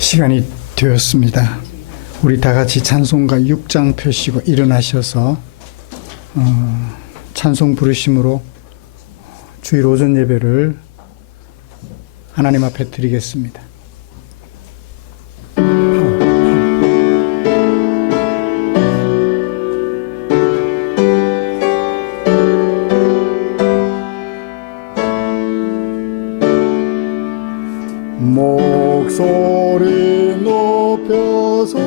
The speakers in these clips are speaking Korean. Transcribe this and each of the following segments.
시간이 되었습니다. 우리 다 같이 찬송가 6장 펴시고 일어나셔서 찬송 부르심으로 주일 오전 예배를 하나님 앞에 드리겠습니다. 목소리 높여서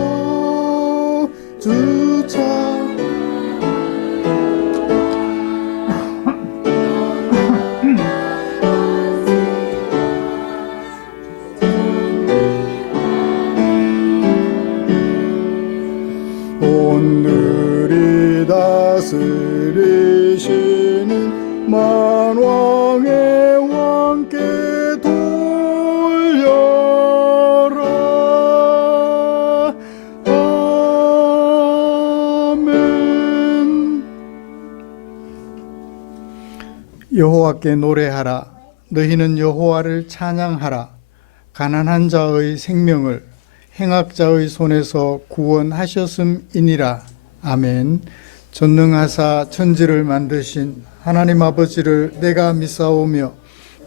주차 오늘이 다스리시는 만왕의 왕께 돌려라. 아멘. 여호와께 노래하라. 너희는 여호와를 찬양하라. 가난한 자의 생명을 행악자의 손에서 구원하셨음이니라. 아멘. 전능하사 천지를 만드신 하나님 아버지를 내가 믿사오며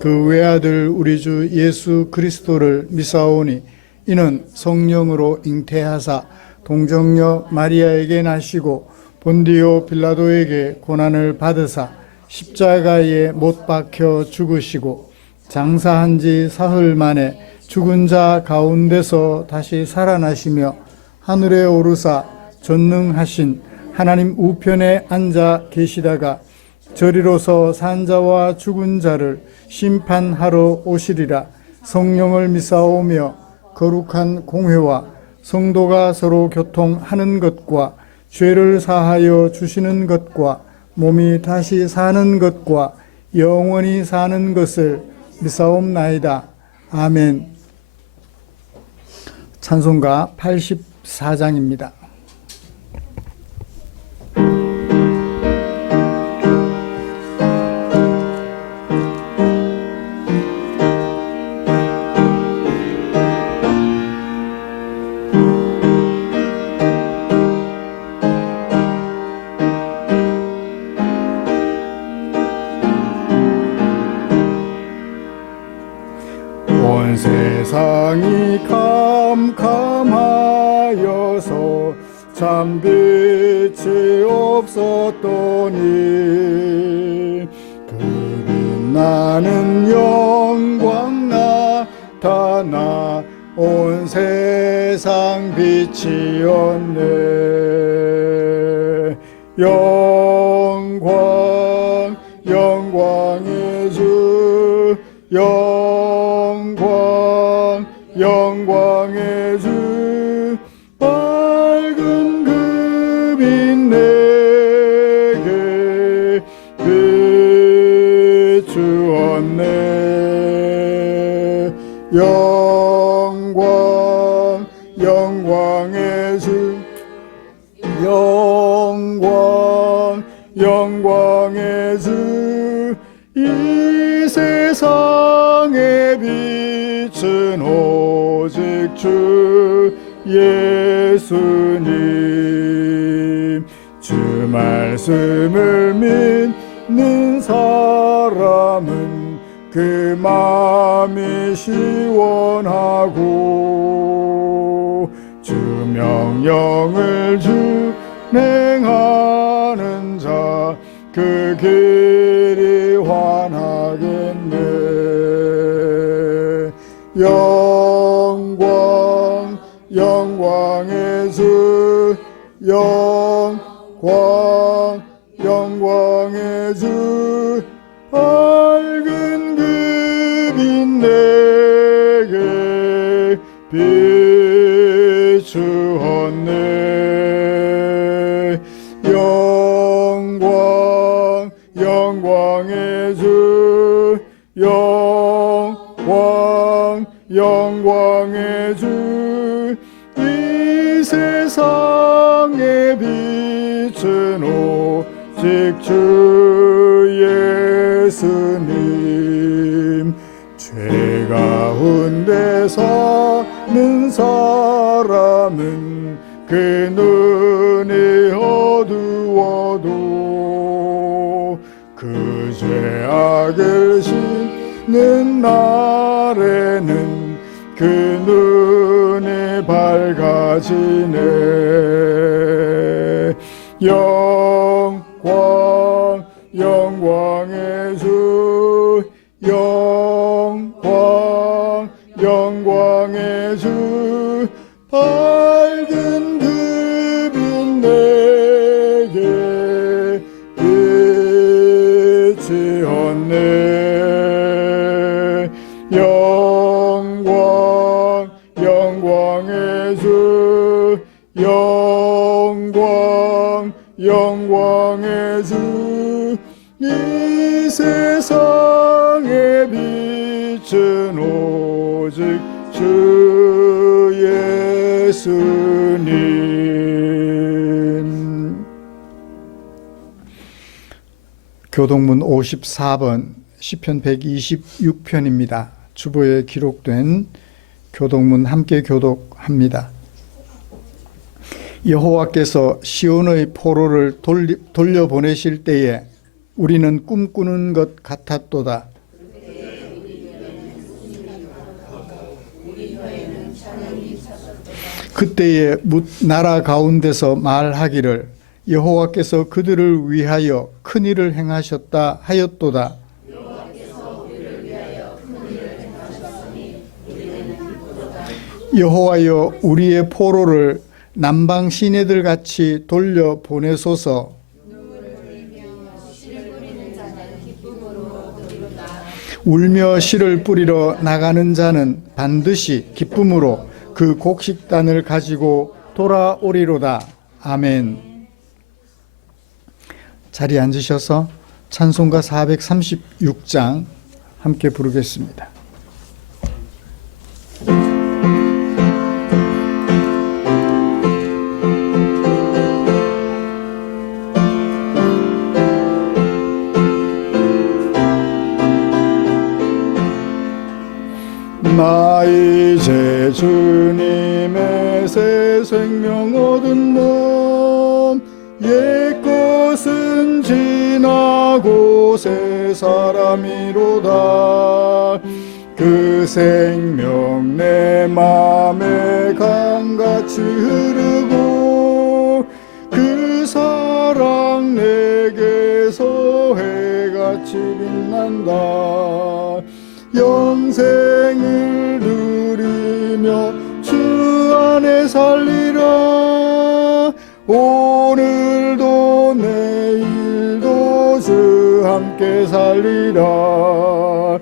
그 외아들 우리 주 예수 그리스도를 믿사오니 이는 성령으로 잉태하사 동정녀 마리아에게 나시고 본디오 빌라도에게 고난을 받으사 십자가에 못 박혀 죽으시고 장사한 지 사흘 만에 죽은 자 가운데서 다시 살아나시며 하늘에 오르사 전능하신 하나님 우편에 앉아 계시다가 저리로서 산자와 죽은 자를 심판하러 오시리라. 성령을 믿사오며 거룩한 공회와 성도가 서로 교통하는 것과 죄를 사하여 주시는 것과 몸이 다시 사는 것과 영원히 사는 것을 믿사옵나이다. 아멘. 찬송가 84장입니다. 온 세상이 캄캄하여서 참 빛이 없었더니 그 빛나는 영광 나타나 온 세상 빛이었네. 영광 영광의 주 영광의 주 밝은 그 빛 내게 비추었네. 영광의 주 영광의 주 이 세상의 빛은 오직 주 예수님. 주 말씀을 믿는 사람은 그 마음이 시원하고 주 명령을 준행하는 자 그 길이 환하겠네. 영광의 주 영광의 주 밝은 그 빛 내게 비추었네. 영광의 주 영광의 주 이 세상의 빛은 오직 주 예수님. 죄 가운데서 는 사람은 그 눈이 어두워도 그 죄악을 씻는 날에는 그 눈이 밝아지네. 영광의 주, 영광의 주, 밝은 그 빛 내게 비치었네. 영광의 주, 영광의 주, 이 세상의 빛은 오직 주 예수님. 교동문 54번 시편 126편입니다. 주보에 기록된 교동문 함께 교독합니다. 여호와께서 시온의 포로를 돌려보내실 때에 우리는 꿈꾸는 것 같았도다. 그때에 나라 가운데서 말하기를 여호와께서 그들을 위하여 큰 일을 행하셨다 하였도다. 여호와여 우리의 포로를 남방 시내들 같이 돌려 보내소서. 울며 씨를 뿌리러 나가는 자는 반드시 기쁨으로 그 곡식단을 가지고 돌아오리로다. 아멘. 자리에 앉으셔서 찬송가 436장 함께 부르겠습니다. 나 이제 주님의 새 생명 얻은 몸, 옛것은 지나고 새 사람이로다. 그 생명 내 맘에 강같이 흐르고 그 사랑 내게서 해같이 빛난다. 영생을 누리며 주 안에 살리라. 오늘도 내일도 주 함께 살리라.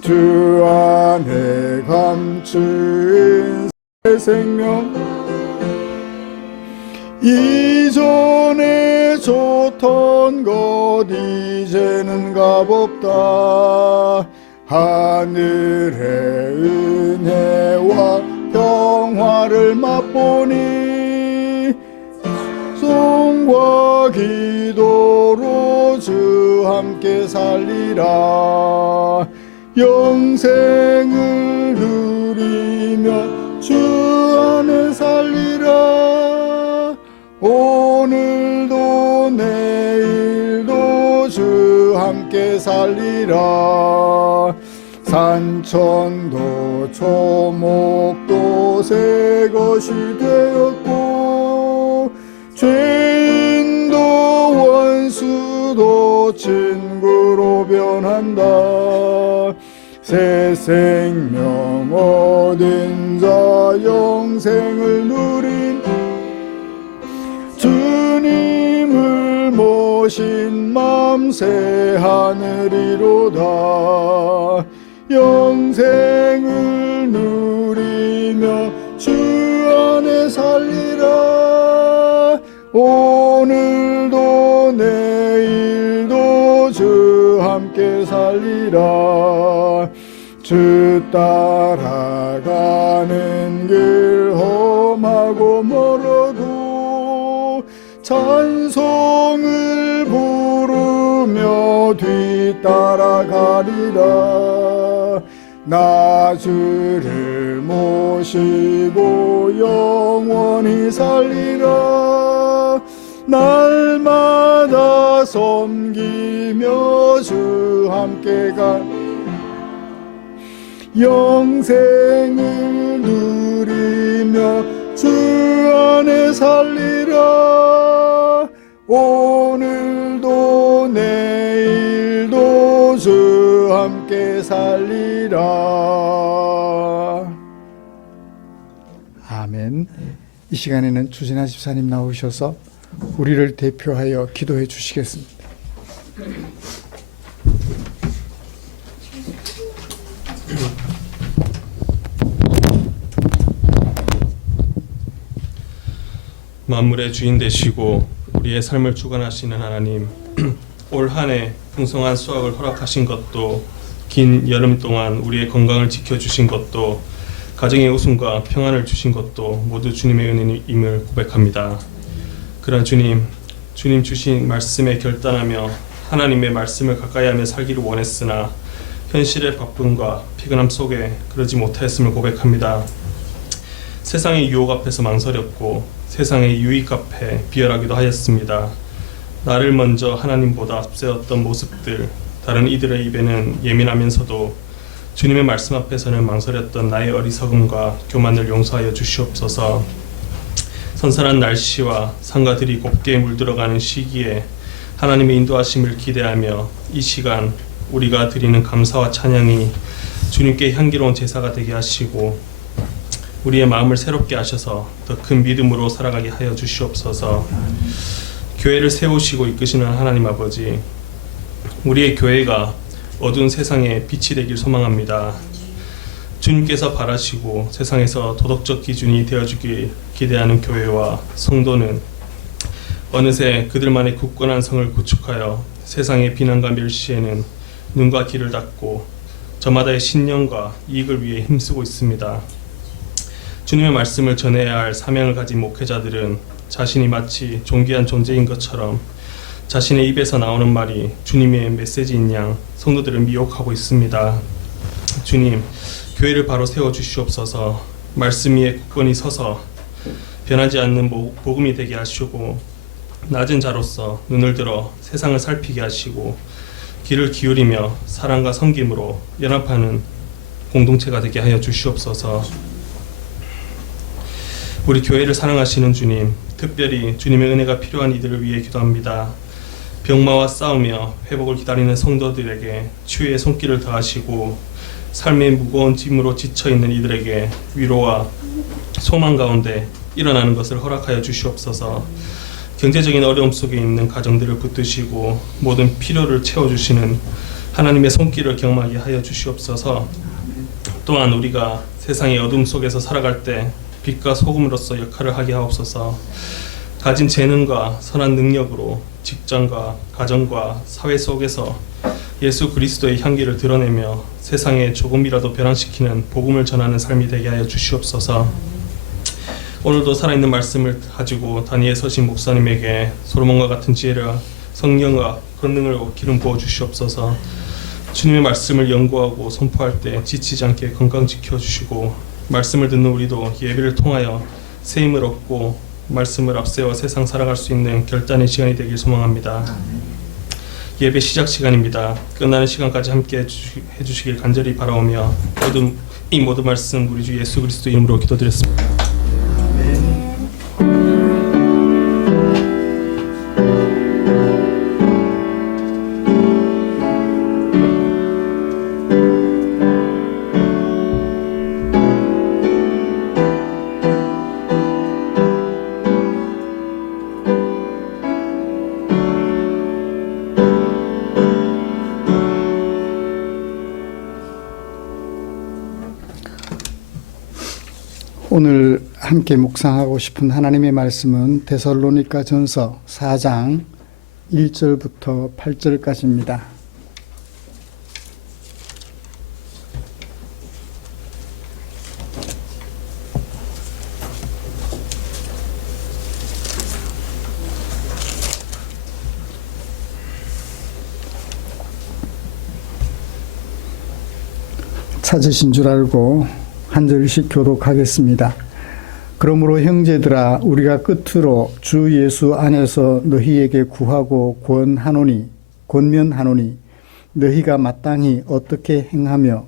주 안에 감추인 새 생명, 이전에 좋던 것 이제는 값없다. 하늘의 은혜와 평화를 맛보니 송과 기도로 주 함께 살리라. 영생을 누리며 주 안에 살리라. 오늘도 내일도 주 함께 살리라. 산천도 초목도 새 것이 되었고 죄인도 원수도 친구로 변한다. 새 생명 얻은 자 영생을 누린 주님을 모신 맘 새 하늘이로다. 영생을 누리며 주 안에 살리라. 오늘도 내일도 주 함께 살리라. 주 따라가는 길 험하고 멀어도 찬송을 부르며 뒤따라가리라. 나 주를 모시고 영원히 살리라. 날마다 섬기며 주 함께 가 영생을 누리며 주 안에 살리라. 오늘도 내일도 주 함께 살리라. 아멘. 이 시간에는 주진아 집사님 나오셔서 우리를 대표하여 기도해 주시겠습니다. 만물의 주인 되시고 우리의 삶을 주관하시는 하나님, 올 한 해 풍성한 수확을 허락하신 것도, 긴 여름 동안 우리의 건강을 지켜주신 것도, 가정의 웃음과 평안을 주신 것도 모두 주님의 은혜임을 고백합니다. 그러나 주님 주신 말씀에 결단하며 하나님의 말씀을 가까이하며 살기를 원했으나 현실의 바쁨과 피곤함 속에 그러지 못하였음을 고백합니다. 세상의 유혹 앞에서 망설였고 세상의 유익 앞에 비열하기도 하였습니다. 나를 먼저 하나님보다 앞세웠던 모습들, 다른 이들의 입에는 예민하면서도 주님의 말씀 앞에서는 망설였던 나의 어리석음과 교만을 용서하여 주시옵소서. 선선한 날씨와 상가들이 곱게 물들어가는 시기에 하나님의 인도하심을 기대하며 이 시간 우리가 드리는 감사와 찬양이 주님께 향기로운 제사가 되게 하시고 우리의 마음을 새롭게 하셔서 더 큰 믿음으로 살아가게 하여 주시옵소서. 교회를 세우시고 이끄시는 하나님 아버지, 우리의 교회가 어두운 세상에 빛이 되길 소망합니다. 주님께서 바라시고 세상에서 도덕적 기준이 되어주길 기대하는 교회와 성도는 어느새 그들만의 굳건한 성을 구축하여 세상의 비난과 멸시에는 눈과 귀를 닫고 저마다의 신념과 이익을 위해 힘쓰고 있습니다. 주님의 말씀을 전해야 할 사명을 가진 목회자들은 자신이 마치 존귀한 존재인 것처럼 자신의 입에서 나오는 말이 주님의 메시지인 양 성도들을 미혹하고 있습니다. 주님, 교회를 바로 세워주시옵소서. 말씀 위에 굳건히 서서 변하지 않는 복음이 되게 하시고 낮은 자로서 눈을 들어 세상을 살피게 하시고 귀를 기울이며 사랑과 섬김으로 연합하는 공동체가 되게 하여 주시옵소서. 우리 교회를 사랑하시는 주님, 특별히 주님의 은혜가 필요한 이들을 위해 기도합니다. 병마와 싸우며 회복을 기다리는 성도들에게 치유의 손길을 더하시고 삶의 무거운 짐으로 지쳐있는 이들에게 위로와 소망 가운데 일어나는 것을 허락하여 주시옵소서. 경제적인 어려움 속에 있는 가정들을 붙드시고 모든 필요를 채워주시는 하나님의 손길을 경험하게 하여 주시옵소서. 또한 우리가 세상의 어둠 속에서 살아갈 때 빛과 소금으로서 역할을 하게 하옵소서. 가진 재능과 선한 능력으로 직장과 가정과 사회 속에서 예수 그리스도의 향기를 드러내며 세상에 조금이라도 변화시키는 복음을 전하는 삶이 되게 하여 주시옵소서. 오늘도 살아있는 말씀을 가지고 단위에 서신 목사님에게 솔로몬과 같은 지혜와 성령과 권능을 기름 부어 주시옵소서. 주님의 말씀을 연구하고 선포할 때 지치지 않게 건강 지켜주시고 말씀을 듣는 우리도 예배를 통하여 새 힘을 얻고 말씀을 앞세워 세상 살아갈 수 있는 결단의 시간이 되길 소망합니다. 예배 시작 시간입니다. 끝나는 시간까지 함께 해주시길 간절히 바라오며 이 모든 말씀 우리 주 예수 그리스도 이름으로 기도드렸습니다. 오늘 함께 묵상하고 싶은 하나님의 말씀은 데살로니가 전서 4장 1절부터 8절까지입니다. 찾으신 줄 알고 한 절씩 교독하겠습니다. 그러므로 형제들아 우리가 끝으로 주 예수 안에서 너희에게 구하고 권면하노니 너희가 마땅히 어떻게 행하며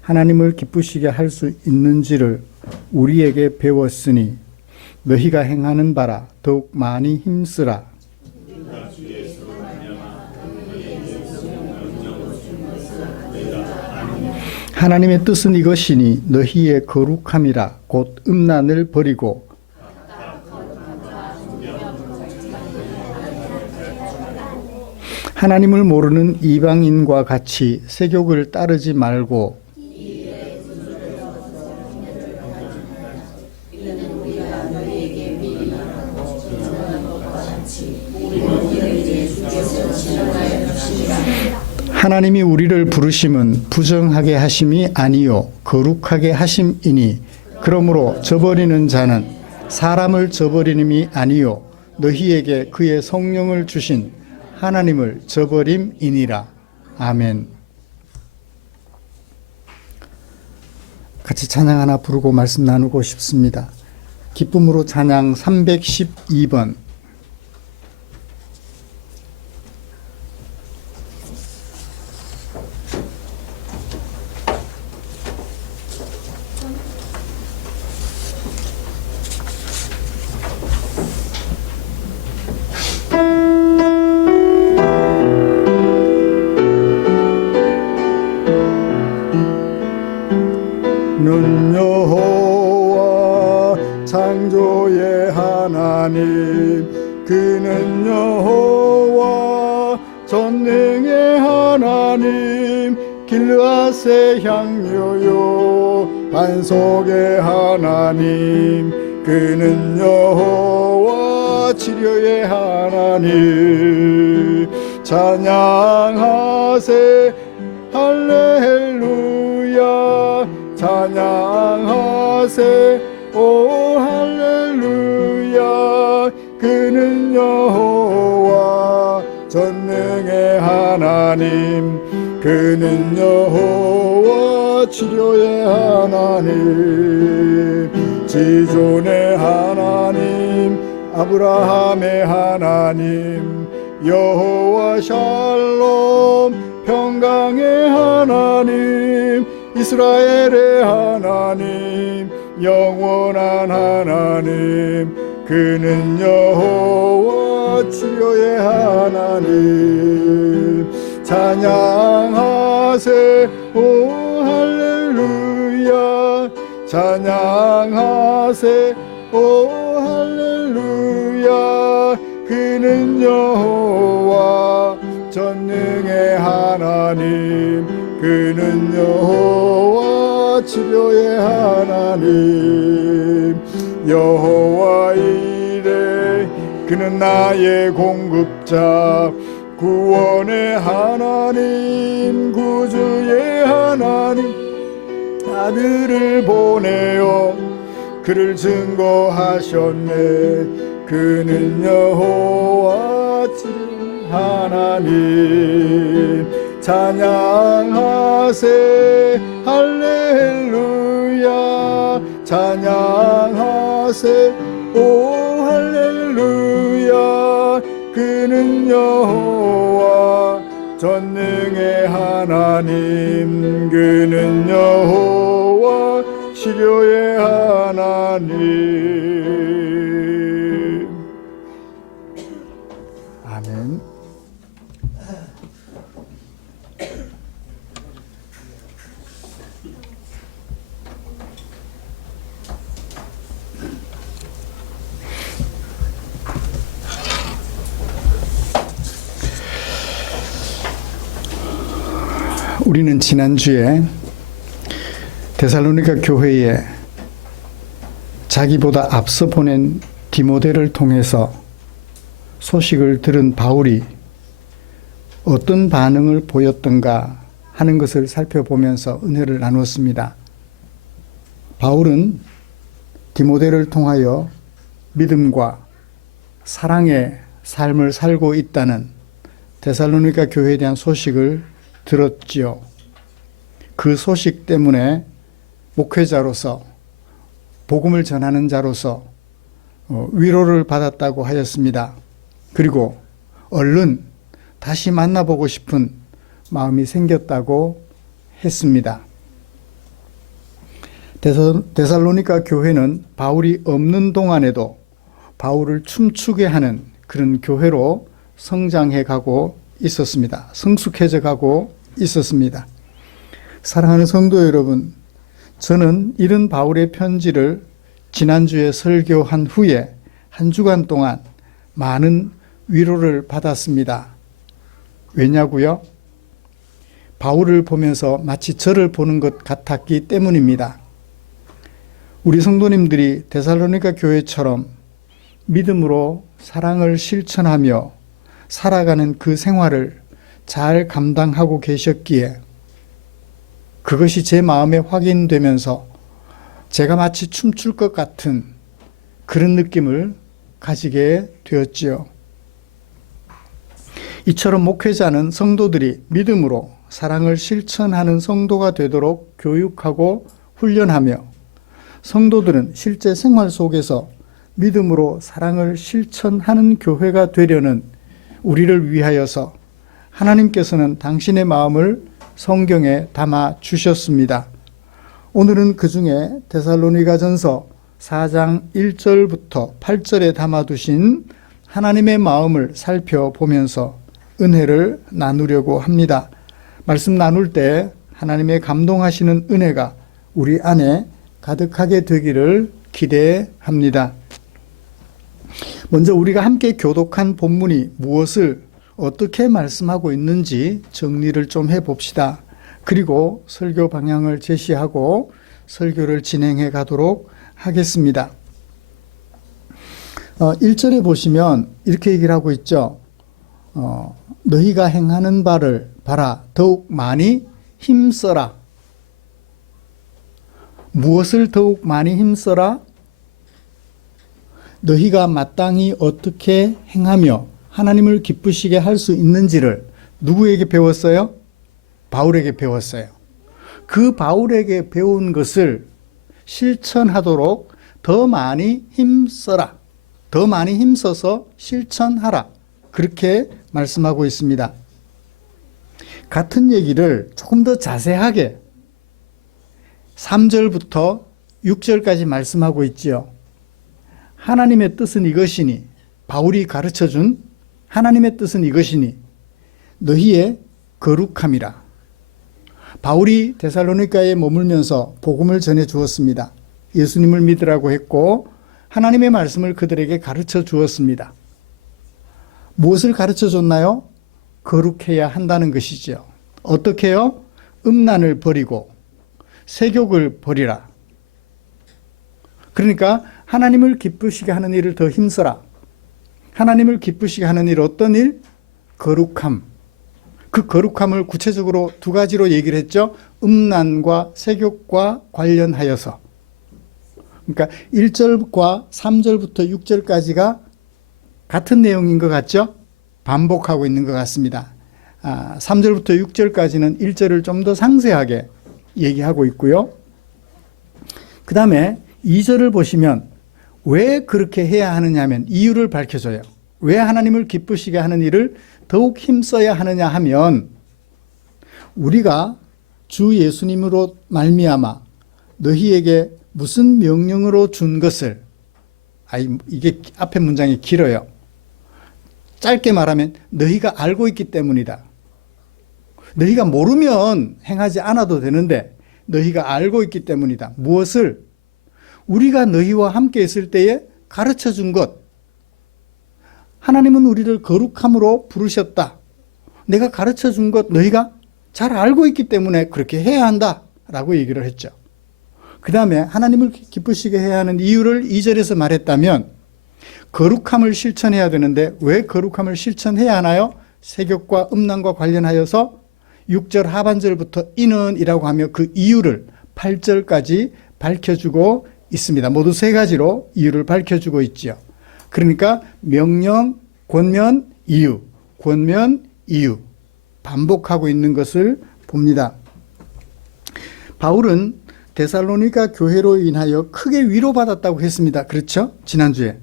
하나님을 기쁘시게 할 수 있는지를 우리에게 배웠으니 너희가 행하는 바라 더욱 많이 힘쓰라. 하나님의 뜻은 이것이니 너희의 거룩함이라 곧 음란을 버리고 하나님을 모르는 이방인과 같이 세욕을 따르지 말고 하나님이 우리를 부르심은 부정하게 하심이 아니요 거룩하게 하심이니 그러므로 저버리는 자는 사람을 저버리님이 아니요 너희에게 그의 성령을 주신 하나님을 저버림이니라. 아멘. 같이 찬양 하나 부르고 말씀 나누고 싶습니다. 기쁨으로 찬양 312번. 는 여호와 창조의 하나님 그는 여호와 전능의 하나님 길르앗의 향료요 반석의 하나님 그는 여호와 치료의 하나님 찬양하세 할렐루야 찬양하세 오 할렐루야 그는 여호와 전능의 하나님 그는 여호와 치료의 하나님 지존의 하나님 아브라함의 하나님 여호와 샬롬 평강의 하나님 이스라엘의 하나님 영원한 하나님 그는 여호와 치료의 하나님 찬양하세 오 할렐루야 찬양하세 오 할렐루야 그는 여호와 전능의 하나님 그는 여호와 치료의 하나님 여호와 이레 그는 나의 공급자 구원의 하나님 구주의 하나님 아들을 보내어 그를 증거하셨네 그는 여호와 치료의 하나님 찬양하세 할렐루야 찬양하세 오 할렐루야 그는 여호와 전능의 하나님 그는 여호와 치료의 하나님 아멘. 우리는 지난주에 데살로니가 교회에 자기보다 앞서 보낸 디모데를 통해서 소식을 들은 바울이 어떤 반응을 보였던가 하는 것을 살펴보면서 은혜를 나눴습니다. 바울은 디모데를 통하여 믿음과 사랑의 삶을 살고 있다는 데살로니가 교회에 대한 소식을 들었지요. 그 소식 때문에 목회자로서 복음을 전하는 자로서 위로를 받았다고 하였습니다. 그리고 얼른 다시 만나보고 싶은 마음이 생겼다고 했습니다. 데살로니가 교회는 바울이 없는 동안에도 바울을 춤추게 하는 그런 교회로 성장해 가고 있었습니다. 성숙해져 가고 있었습니다. 사랑하는 성도 여러분, 저는 이런 바울의 편지를 지난주에 설교한 후에 한 주간 동안 많은 위로를 받았습니다. 왜냐고요? 바울을 보면서 마치 저를 보는 것 같았기 때문입니다. 우리 성도님들이 데살로니가 교회처럼 믿음으로 사랑을 실천하며 살아가는 그 생활을 잘 감당하고 계셨기에 그것이 제 마음에 확인되면서 제가 마치 춤출 것 같은 그런 느낌을 가지게 되었지요. 이처럼 목회자는 성도들이 믿음으로 사랑을 실천하는 성도가 되도록 교육하고 훈련하며 성도들은 실제 생활 속에서 믿음으로 사랑을 실천하는 교회가 되려는 우리를 위하여서 하나님께서는 당신의 마음을 성경에 담아 주셨습니다. 오늘은 그 중에 데살로니가전서 4장 1절부터 8절에 담아두신 하나님의 마음을 살펴보면서 은혜를 나누려고 합니다. 말씀 나눌 때 하나님의 감동하시는 은혜가 우리 안에 가득하게 되기를 기대합니다. 먼저 우리가 함께 교독한 본문이 무엇을 어떻게 말씀하고 있는지 정리를 좀 해봅시다. 그리고 설교 방향을 제시하고 설교를 진행해 가도록 하겠습니다. 1절에 보시면 이렇게 얘기를 하고 있죠. 너희가 행하는 바를 봐라. 더욱 많이 힘써라. 무엇을 더욱 많이 힘써라? 너희가 마땅히 어떻게 행하며 하나님을 기쁘시게 할 수 있는지를 누구에게 배웠어요? 바울에게 배웠어요. 그 바울에게 배운 것을 실천하도록 더 많이 힘써라. 더 많이 힘써서 실천하라. 그렇게 말씀하고 있습니다. 같은 얘기를 조금 더 자세하게 3절부터 6절까지 말씀하고 있지요. 하나님의 뜻은 이것이니, 바울이 가르쳐준 하나님의 뜻은 이것이니 너희의 거룩함이라. 바울이 데살로니가에 머물면서 복음을 전해 주었습니다. 예수님을 믿으라고 했고 하나님의 말씀을 그들에게 가르쳐 주었습니다. 무엇을 가르쳐 줬나요? 거룩해야 한다는 것이죠. 어떻게요? 음란을 버리고 세욕을 버리라. 그러니까 하나님을 기쁘시게 하는 일을 더 힘써라. 하나님을 기쁘시게 하는 일, 어떤 일? 거룩함. 그 거룩함을 구체적으로 두 가지로 얘기를 했죠. 음란과 세욕과 관련하여서. 그러니까 1절과 3절부터 6절까지가 같은 내용인 것 같죠? 반복하고 있는 것 같습니다. 3절부터 6절까지는 1절을 좀 더 상세하게 얘기하고 있고요. 그 다음에 2절을 보시면 왜 그렇게 해야 하느냐 하면 이유를 밝혀줘요. 왜 하나님을 기쁘시게 하는 일을 더욱 힘써야 하느냐 하면 우리가 주 예수님으로 말미암아 너희에게 무슨 명령으로 준 것을, 이게 앞에 문장이 길어요. 짧게 말하면 너희가 알고 있기 때문이다. 너희가 모르면 행하지 않아도 되는데 너희가 알고 있기 때문이다. 무엇을? 우리가 너희와 함께 있을 때에 가르쳐 준 것. 하나님은 우리를 거룩함으로 부르셨다. 내가 가르쳐 준 것 너희가 잘 알고 있기 때문에 그렇게 해야 한다 라고 얘기를 했죠. 그 다음에 하나님을 기쁘시게 해야 하는 이유를 2절에서 말했다면 거룩함을 실천해야 되는데 왜 거룩함을 실천해야 하나요? 세욕과 음란과 관련하여서 6절 하반절부터 이는 이라고 하며 그 이유를 8절까지 밝혀주고 있습니다. 모두 세 가지로 이유를 밝혀주고 있죠. 그러니까 명령, 권면, 이유, 권면, 이유 반복하고 있는 것을 봅니다. 바울은 데살로니가 교회로 인하여 크게 위로받았다고 했습니다. 그렇죠? 지난주에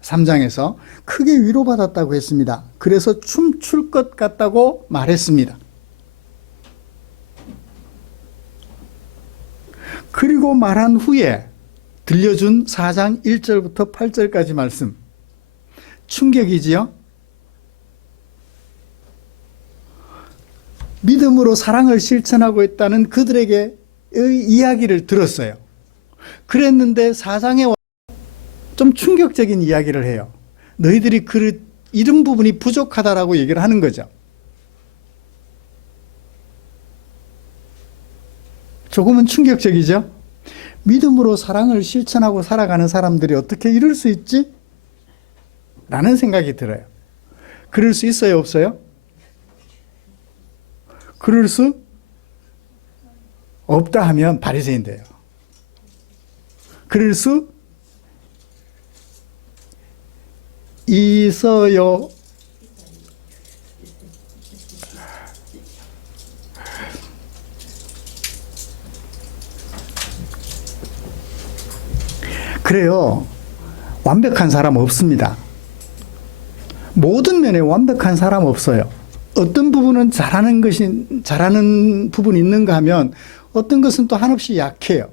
3장에서 크게 위로받았다고 했습니다. 그래서 춤출 것 같다고 말했습니다. 그리고 말한 후에 들려준 4장 1절부터 8절까지 말씀. 충격이지요? 믿음으로 사랑을 실천하고 있다는 그들에게의 이야기를 들었어요. 그랬는데 4장에 좀 충격적인 이야기를 해요. 너희들이 이런 부분이 부족하다라고 얘기를 하는 거죠. 조금은 충격적이죠? 믿음으로 사랑을 실천하고 살아가는 사람들이 어떻게 이럴 수 있지? 라는 생각이 들어요. 그럴 수 있어요, 없어요? 그럴 수 없다 하면 바리새인 돼요. 그럴 수 있어요. 그래요. 완벽한 사람 없습니다. 모든 면에 완벽한 사람 없어요. 어떤 부분은 잘하는 부분이 있는가 하면 어떤 것은 또 한없이 약해요.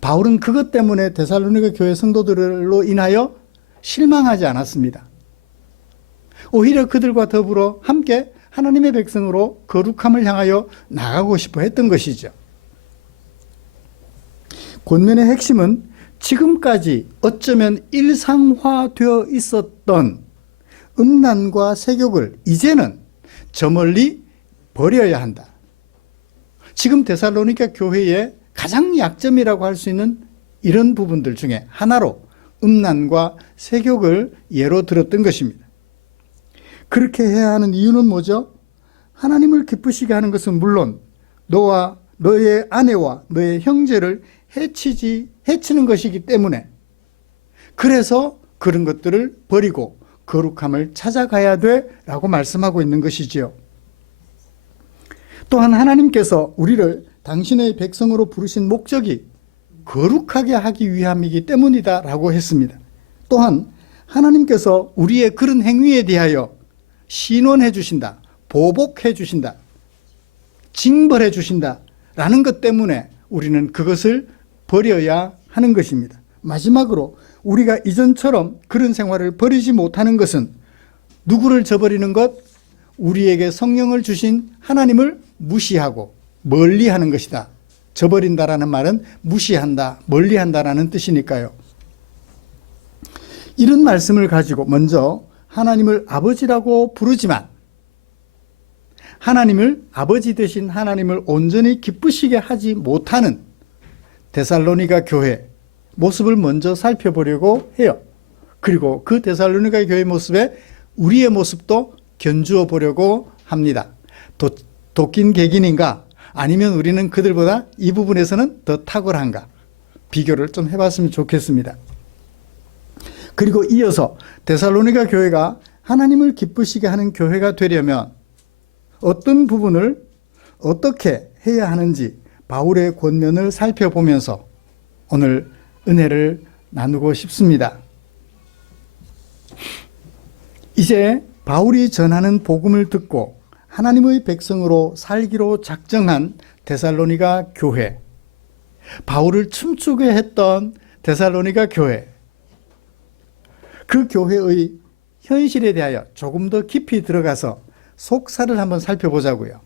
바울은 그것 때문에 데살로니가 교회 성도들로 인하여 실망하지 않았습니다. 오히려 그들과 더불어 함께 하나님의 백성으로 거룩함을 향하여 나가고 싶어 했던 것이죠. 권면의 핵심은 지금까지 어쩌면 일상화되어 있었던 음란과 세욕을 이제는 저 멀리 버려야 한다. 지금 데살로니가 교회의 가장 약점이라고 할 수 있는 이런 부분들 중에 하나로 음란과 세욕을 예로 들었던 것입니다. 그렇게 해야 하는 이유는 뭐죠? 하나님을 기쁘시게 하는 것은 물론 너와 너의 아내와 너의 형제를 해치는 것이기 때문에 그래서 그런 것들을 버리고 거룩함을 찾아가야 돼라고 말씀하고 있는 것이지요. 또한 하나님께서 우리를 당신의 백성으로 부르신 목적이 거룩하게 하기 위함이기 때문이다 라고 했습니다. 또한 하나님께서 우리의 그런 행위에 대하여 신원해 주신다, 보복해 주신다, 징벌해 주신다 라는 것 때문에 우리는 그것을 버려야 하는 것입니다. 마지막으로 우리가 이전처럼 그런 생활을 버리지 못하는 것은 누구를 저버리는 것? 우리에게 성령을 주신 하나님을 무시하고 멀리하는 것이다. 저버린다라는 말은 무시한다, 멀리한다라는 뜻이니까요. 이런 말씀을 가지고 먼저 하나님을 아버지라고 부르지만 하나님을 아버지 되신 하나님을 온전히 기쁘시게 하지 못하는 데살로니가 교회 모습을 먼저 살펴보려고 해요. 그리고 그 데살로니가 교회 모습에 우리의 모습도 견주어 보려고 합니다. 도끼인 객인인가? 아니면 우리는 그들보다 이 부분에서는 더 탁월한가? 비교를 좀 해봤으면 좋겠습니다. 그리고 이어서 데살로니가 교회가 하나님을 기쁘시게 하는 교회가 되려면 어떤 부분을 어떻게 해야 하는지 바울의 권면을 살펴보면서 오늘 은혜를 나누고 싶습니다. 이제 바울이 전하는 복음을 듣고 하나님의 백성으로 살기로 작정한 데살로니가 교회, 바울을 춤추게 했던 데살로니가 교회, 그 교회의 현실에 대하여 조금 더 깊이 들어가서 속사를 한번 살펴보자고요.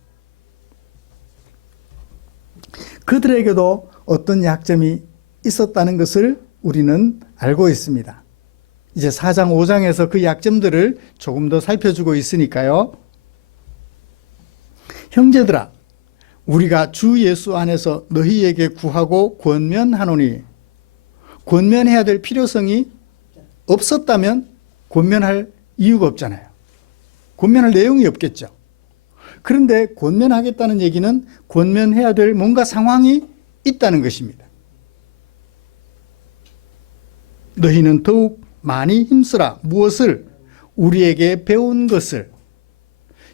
그들에게도 어떤 약점이 있었다는 것을 우리는 알고 있습니다. 이제 4장, 5장에서 그 약점들을 조금 더 살펴주고 있으니까요. 형제들아, 우리가 주 예수 안에서 너희에게 구하고 권면하노니, 권면해야 될 필요성이 없었다면 권면할 이유가 없잖아요. 권면할 내용이 없겠죠. 그런데 권면하겠다는 얘기는 권면해야 될 뭔가 상황이 있다는 것입니다. 너희는 더욱 많이 힘쓰라. 무엇을? 우리에게 배운 것을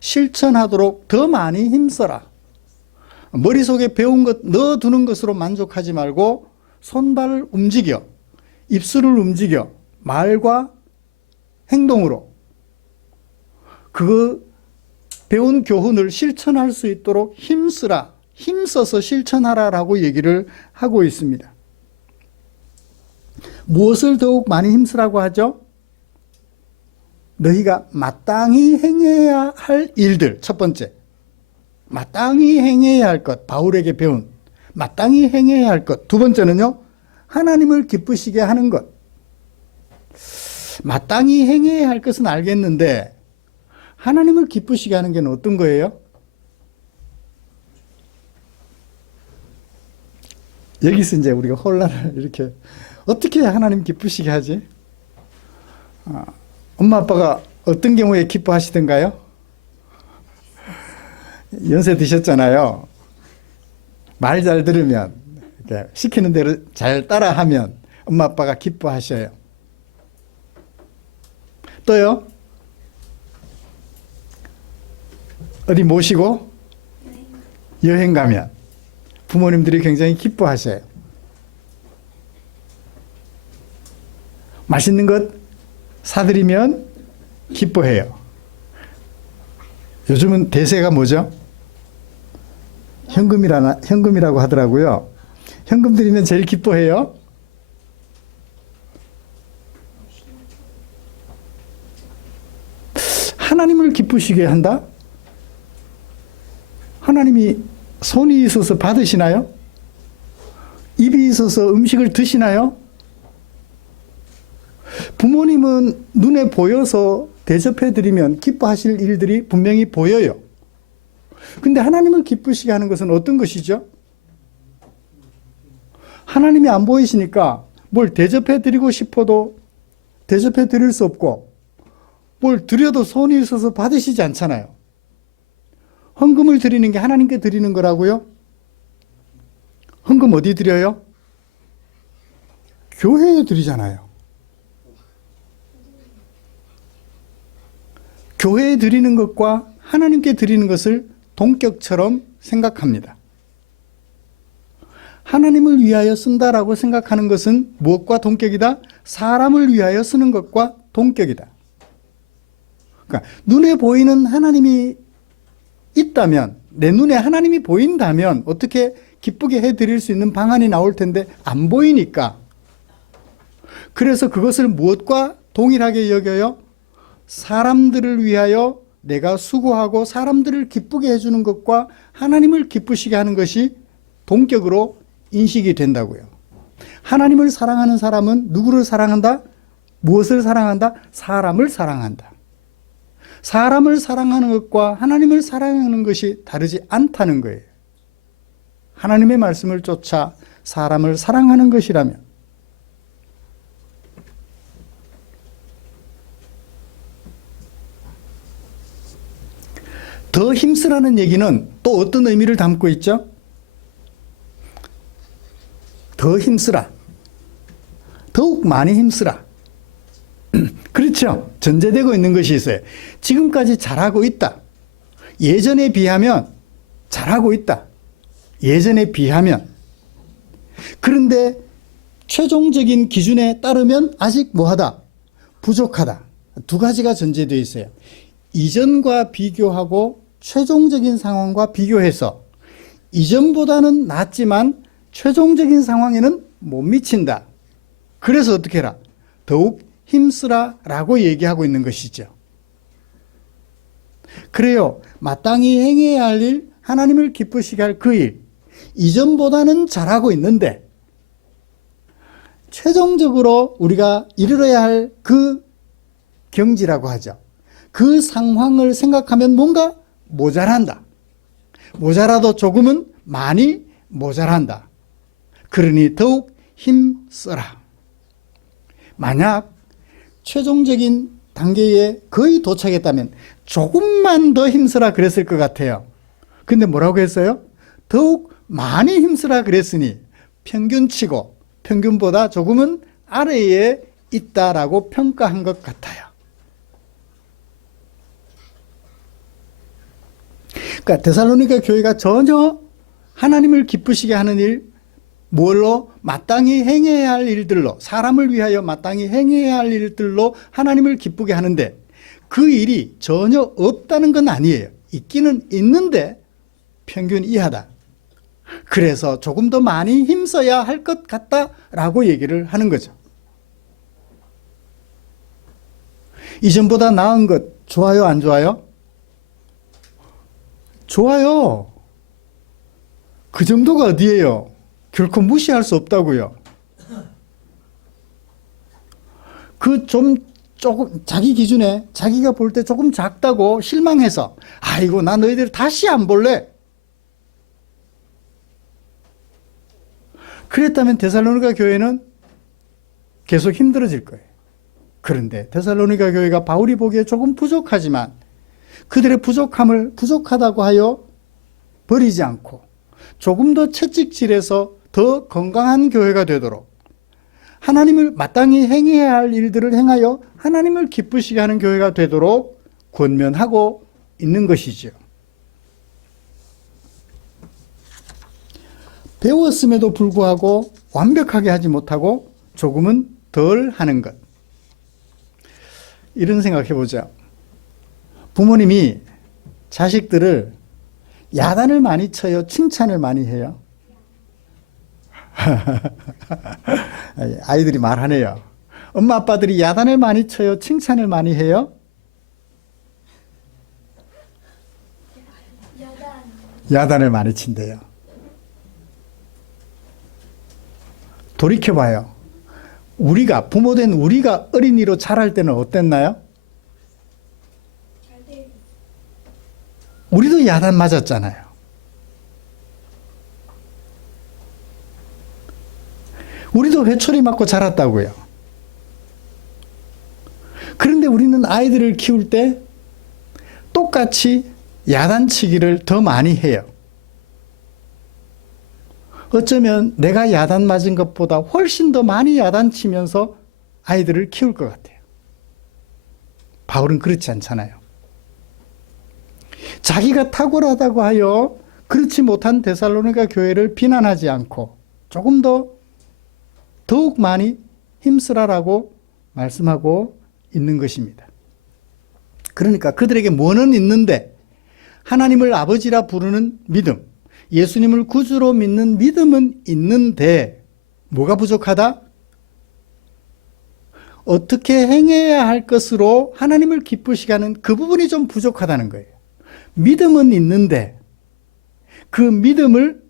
실천하도록 더 많이 힘써라. 머릿속에 배운 것 넣어두는 것으로 만족하지 말고 손발을 움직여, 입술을 움직여 말과 행동으로 그 배운 교훈을 실천할 수 있도록 힘쓰라, 힘써서 실천하라라고 얘기를 하고 있습니다. 무엇을 더욱 많이 힘쓰라고 하죠? 너희가 마땅히 행해야 할 일들. 첫 번째, 마땅히 행해야 할 것. 바울에게 배운 마땅히 행해야 할 것. 두 번째는요, 하나님을 기쁘시게 하는 것. 마땅히 행해야 할 것은 알겠는데 하나님을 기쁘시게 하는 게 어떤 거예요? 여기서 이제 우리가 혼란을 이렇게 어떻게 하나님 기쁘시게 하지? 엄마 아빠가 어떤 경우에 기뻐하시던가요? 연세 드셨잖아요. 말 잘 들으면, 이렇게 시키는 대로 잘 따라하면 엄마 아빠가 기뻐하셔요. 또요? 어디 모시고 여행 가면 부모님들이 굉장히 기뻐하셔요. 맛있는 것 사드리면 기뻐해요. 요즘은 대세가 뭐죠? 현금이라고 하더라고요. 현금 드리면 제일 기뻐해요. 하나님을 기쁘시게 한다? 하나님이 손이 있어서 받으시나요? 입이 있어서 음식을 드시나요? 부모님은 눈에 보여서 대접해드리면 기뻐하실 일들이 분명히 보여요. 근데 하나님을 기쁘시게 하는 것은 어떤 것이죠? 하나님이 안 보이시니까 뭘 대접해드리고 싶어도 대접해드릴 수 없고 뭘 드려도 손이 있어서 받으시지 않잖아요. 헌금을 드리는 게 하나님께 드리는 거라고요? 헌금 어디 드려요? 교회에 드리잖아요. 교회에 드리는 것과 하나님께 드리는 것을 동격처럼 생각합니다. 하나님을 위하여 쓴다라고 생각하는 것은 무엇과 동격이다? 사람을 위하여 쓰는 것과 동격이다. 그러니까 눈에 보이는 하나님이 있다면, 내 눈에 하나님이 보인다면 어떻게 기쁘게 해드릴 수 있는 방안이 나올 텐데 안 보이니까. 그래서 그것을 무엇과 동일하게 여겨요? 사람들을 위하여 내가 수고하고 사람들을 기쁘게 해주는 것과 하나님을 기쁘시게 하는 것이 동격으로 인식이 된다고요. 하나님을 사랑하는 사람은 누구를 사랑한다? 무엇을 사랑한다? 사람을 사랑한다. 사람을 사랑하는 것과 하나님을 사랑하는 것이 다르지 않다는 거예요. 하나님의 말씀을 쫓아 사람을 사랑하는 것이라면. 더 힘쓰라는 얘기는 또 어떤 의미를 담고 있죠? 더 힘쓰라. 더욱 많이 힘쓰라. 그렇죠. 전제되고 있는 것이 있어요. 지금까지 잘하고 있다. 예전에 비하면 잘하고 있다. 예전에 비하면. 그런데 최종적인 기준에 따르면 아직 뭐하다? 부족하다. 두 가지가 전제되어 있어요. 이전과 비교하고 최종적인 상황과 비교해서 이전보다는 낫지만 최종적인 상황에는 못 미친다. 그래서 어떻게 해라? 더욱 힘쓰라 라고 얘기하고 있는 것이죠. 그래요. 마땅히 행해야 할 일, 하나님을 기쁘시게 할 그 일, 이전보다는 잘하고 있는데 최종적으로 우리가 이르러야 할 그 경지라고 하죠. 그 상황을 생각하면 뭔가 모자란다. 모자라도 조금은 많이 모자란다. 그러니 더욱 힘써라. 만약 최종적인 단계에 거의 도착했다면 조금만 더 힘쓰라 그랬을 것 같아요. 근데 뭐라고 했어요? 더욱 많이 힘쓰라 그랬으니 평균치고 평균보다 조금은 아래에 있다라고 평가한 것 같아요. 그러니까 데살로니가 교회가 전혀 하나님을 기쁘시게 하는 일, 뭘로? 마땅히 행해야 할 일들로, 사람을 위하여 마땅히 행해야 할 일들로 하나님을 기쁘게 하는데 그 일이 전혀 없다는 건 아니에요. 있기는 있는데 평균 이하다. 그래서 조금 더 많이 힘써야 할 것 같다라고 얘기를 하는 거죠. 이전보다 나은 것 좋아요, 안 좋아요? 좋아요. 그 정도가 어디예요? 결코 무시할 수 없다고요. 그 조금 자기 기준에 자기가 볼 때 조금 작다고 실망해서 아이고 나 너희들 다시 안 볼래. 그랬다면 데살로니가 교회는 계속 힘들어질 거예요. 그런데 데살로니가 교회가 바울이 보기에 조금 부족하지만 그들의 부족함을 부족하다고 하여 버리지 않고 조금 더 채찍질해서 더 건강한 교회가 되도록 하나님을 마땅히 행해야 할 일들을 행하여 하나님을 기쁘시게 하는 교회가 되도록 권면하고 있는 것이죠. 배웠음에도 불구하고 완벽하게 하지 못하고 조금은 덜 하는 것. 이런 생각해 보자. 부모님이 자식들을 야단을 많이 쳐요? 칭찬을 많이 해요? 아이들이 말하네요. 엄마 아빠들이 야단을 많이 쳐요? 칭찬을 많이 해요? 야단을 많이 친대요. 돌이켜봐요. 우리가 부모된 우리가 어린이로 자랄 때는 어땠나요? 우리도 야단 맞았잖아요. 우리도 회초리 맞고 자랐다고요. 그런데 우리는 아이들을 키울 때 똑같이 야단치기를 더 많이 해요. 어쩌면 내가 야단 맞은 것보다 훨씬 더 많이 야단치면서 아이들을 키울 것 같아요. 바울은 그렇지 않잖아요. 자기가 탁월하다고 하여 그렇지 못한 데살로니가 교회를 비난하지 않고 조금 더욱 많이 힘쓰라라고 말씀하고 있는 것입니다. 그러니까 그들에게 뭐는 있는데 하나님을 아버지라 부르는 믿음, 예수님을 구주로 믿는 믿음은 있는데 뭐가 부족하다? 어떻게 행해야 할 것으로 하나님을 기쁘시게 하는 그 부분이 좀 부족하다는 거예요. 믿음은 있는데 그 믿음을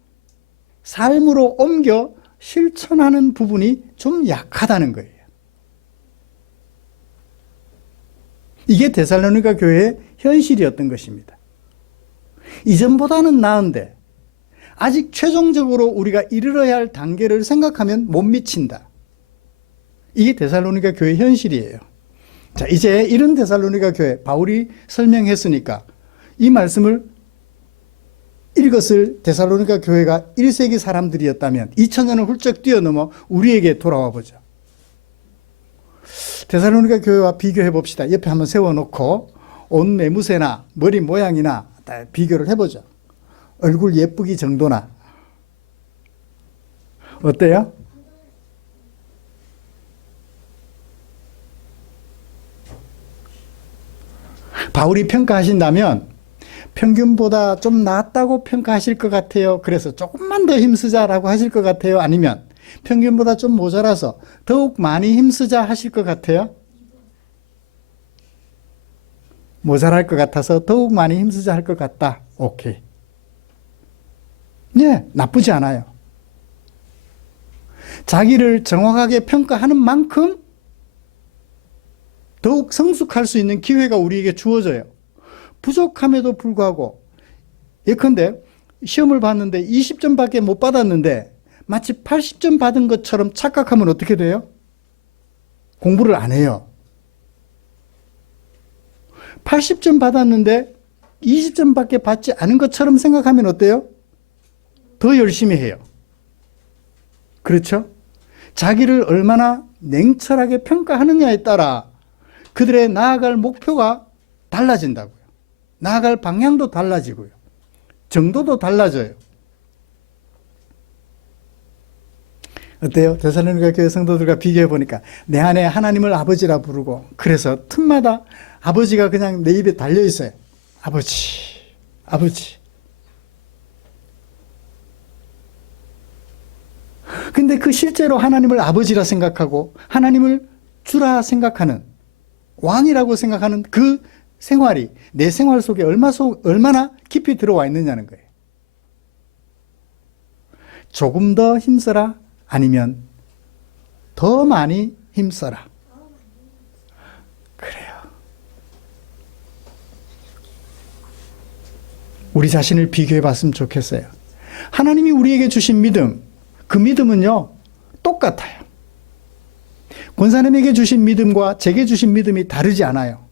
삶으로 옮겨 실천하는 부분이 좀 약하다는 거예요. 이게 데살로니가 교회의 현실이었던 것입니다. 이전보다는 나은데 아직 최종적으로 우리가 이르러야 할 단계를 생각하면 못 미친다. 이게 데살로니가 교회의 현실이에요. 자, 이제 이런 데살로니가 교회, 바울이 설명했으니까 이 말씀을 읽었을 데살로니가 교회가 1세기 사람들이었다면 2000년을 훌쩍 뛰어넘어 우리에게 돌아와 보죠. 데살로니가 교회와 비교해 봅시다. 옆에 한번 세워놓고 옷 매무새나 머리 모양이나 다 비교를 해보죠. 얼굴 예쁘기 정도나. 어때요? 바울이 평가하신다면 평균보다 좀 낫다고 평가하실 것 같아요. 그래서 조금만 더 힘쓰자라고 하실 것 같아요. 아니면 평균보다 좀 모자라서 더욱 많이 힘쓰자 하실 것 같아요. 모자랄 것 같아서 더욱 많이 힘쓰자 할 것 같다. 오케이. 네, 나쁘지 않아요. 자기를 정확하게 평가하는 만큼 더욱 성숙할 수 있는 기회가 우리에게 주어져요. 부족함에도 불구하고 예컨대 시험을 봤는데 20점밖에 못 받았는데 마치 80점 받은 것처럼 착각하면 어떻게 돼요? 공부를 안 해요. 80점 받았는데 20점밖에 받지 않은 것처럼 생각하면 어때요? 더 열심히 해요. 그렇죠? 자기를 얼마나 냉철하게 평가하느냐에 따라 그들의 나아갈 목표가 달라진다고요. 나아갈 방향도 달라지고요. 정도도 달라져요. 어때요? 데살로니가 교회 성도들과 비교해 보니까 내 안에 하나님을 아버지라 부르고 그래서 틈마다 아버지가 그냥 내 입에 달려 있어요. 아버지, 아버지. 근데 그 실제로 하나님을 아버지라 생각하고 하나님을 주라 생각하는 왕이라고 생각하는 그 생활이 내 생활 속에 얼마나 깊이 들어와 있느냐는 거예요. 조금 더 힘써라 아니면 더 많이 힘써라. 그래요. 우리 자신을 비교해 봤으면 좋겠어요. 하나님이 우리에게 주신 믿음, 그 믿음은요 똑같아요. 권사님에게 주신 믿음과 제게 주신 믿음이 다르지 않아요.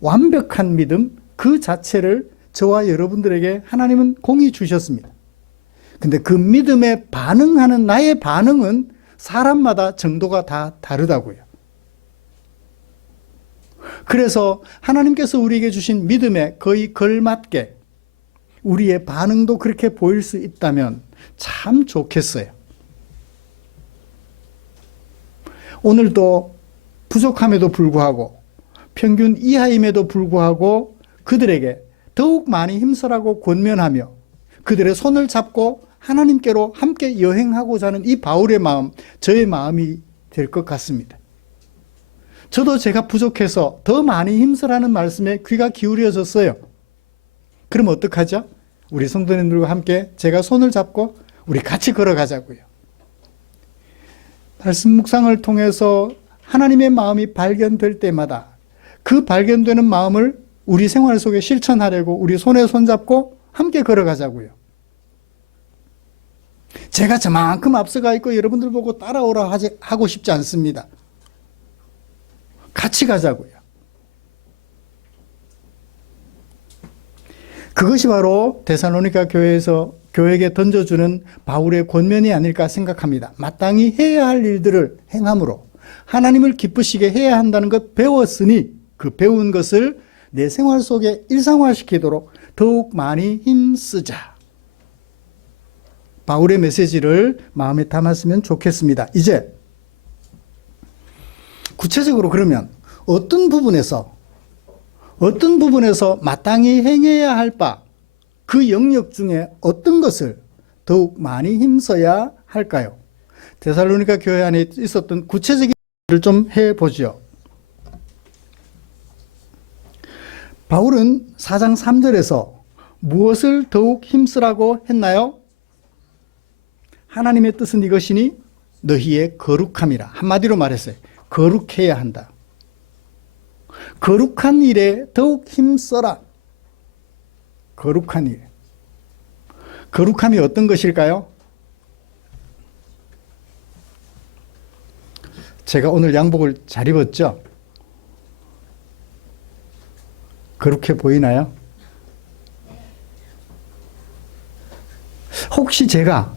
완벽한 믿음 그 자체를 저와 여러분들에게 하나님은 공히 주셨습니다. 근데 그 믿음에 반응하는 나의 반응은 사람마다 정도가 다 다르다고요. 그래서 하나님께서 우리에게 주신 믿음에 거의 걸맞게 우리의 반응도 그렇게 보일 수 있다면 참 좋겠어요. 오늘도 부족함에도 불구하고 평균 이하임에도 불구하고 그들에게 더욱 많이 힘쓰라고 권면하며 그들의 손을 잡고 하나님께로 함께 여행하고자 하는 이 바울의 마음, 저의 마음이 될 것 같습니다. 저도 제가 부족해서 더 많이 힘쓰라는 말씀에 귀가 기울여졌어요. 그럼 어떡하죠? 우리 성도님들과 함께 제가 손을 잡고 우리 같이 걸어가자고요. 말씀 묵상을 통해서 하나님의 마음이 발견될 때마다 그 발견되는 마음을 우리 생활 속에 실천하려고 우리 손에 손잡고 함께 걸어가자고요. 제가 저만큼 앞서가 있고 여러분들 보고 따라오라 하고 싶지 않습니다. 같이 가자고요. 그것이 바로 데살로니가 교회에게 던져주는 바울의 권면이 아닐까 생각합니다. 마땅히 해야 할 일들을 행함으로 하나님을 기쁘시게 해야 한다는 것 배웠으니 그 배운 것을 내 생활 속에 일상화시키도록 더욱 많이 힘쓰자. 바울의 메시지를 마음에 담았으면 좋겠습니다. 이제 구체적으로 그러면 어떤 부분에서 마땅히 행해야 할 바, 그 영역 중에 어떤 것을 더욱 많이 힘써야 할까요? 데살로니가 교회 안에 있었던 구체적인 일을 좀 해보죠. 바울은 4장 3절에서 무엇을 더욱 힘쓰라고 했나요? 하나님의 뜻은 이것이니 너희의 거룩함이라. 한마디로 말했어요. 거룩해야 한다. 거룩한 일에 더욱 힘써라. 거룩한 일. 거룩함이 어떤 것일까요? 제가 오늘 양복을 잘 입었죠? 거룩해 보이나요? 혹시 제가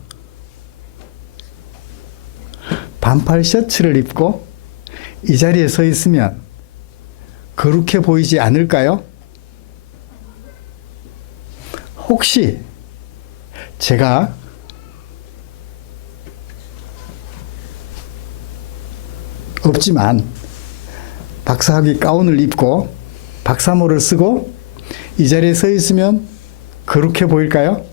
반팔 셔츠를 입고 이 자리에 서 있으면 거룩해 보이지 않을까요? 혹시 제가 없지만 박사학위 가운을 입고 박사모를 쓰고 이 자리에 서 있으면 거룩해 보일까요?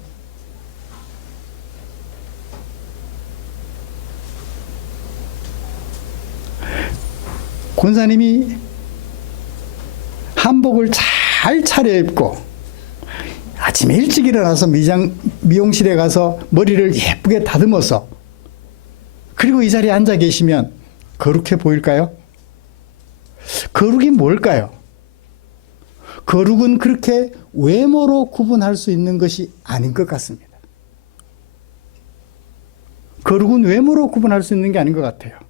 권사님이 한복을 잘 차려입고 아침에 일찍 일어나서 미용실에 가서 머리를 예쁘게 다듬어서 그리고 이 자리에 앉아 계시면 거룩해 보일까요? 거룩이 뭘까요? 거룩은 그렇게 외모로 구분할 수 있는 것이 아닌 것 같습니다. 거룩은 외모로 구분할 수 있는 게 아닌 것 같아요.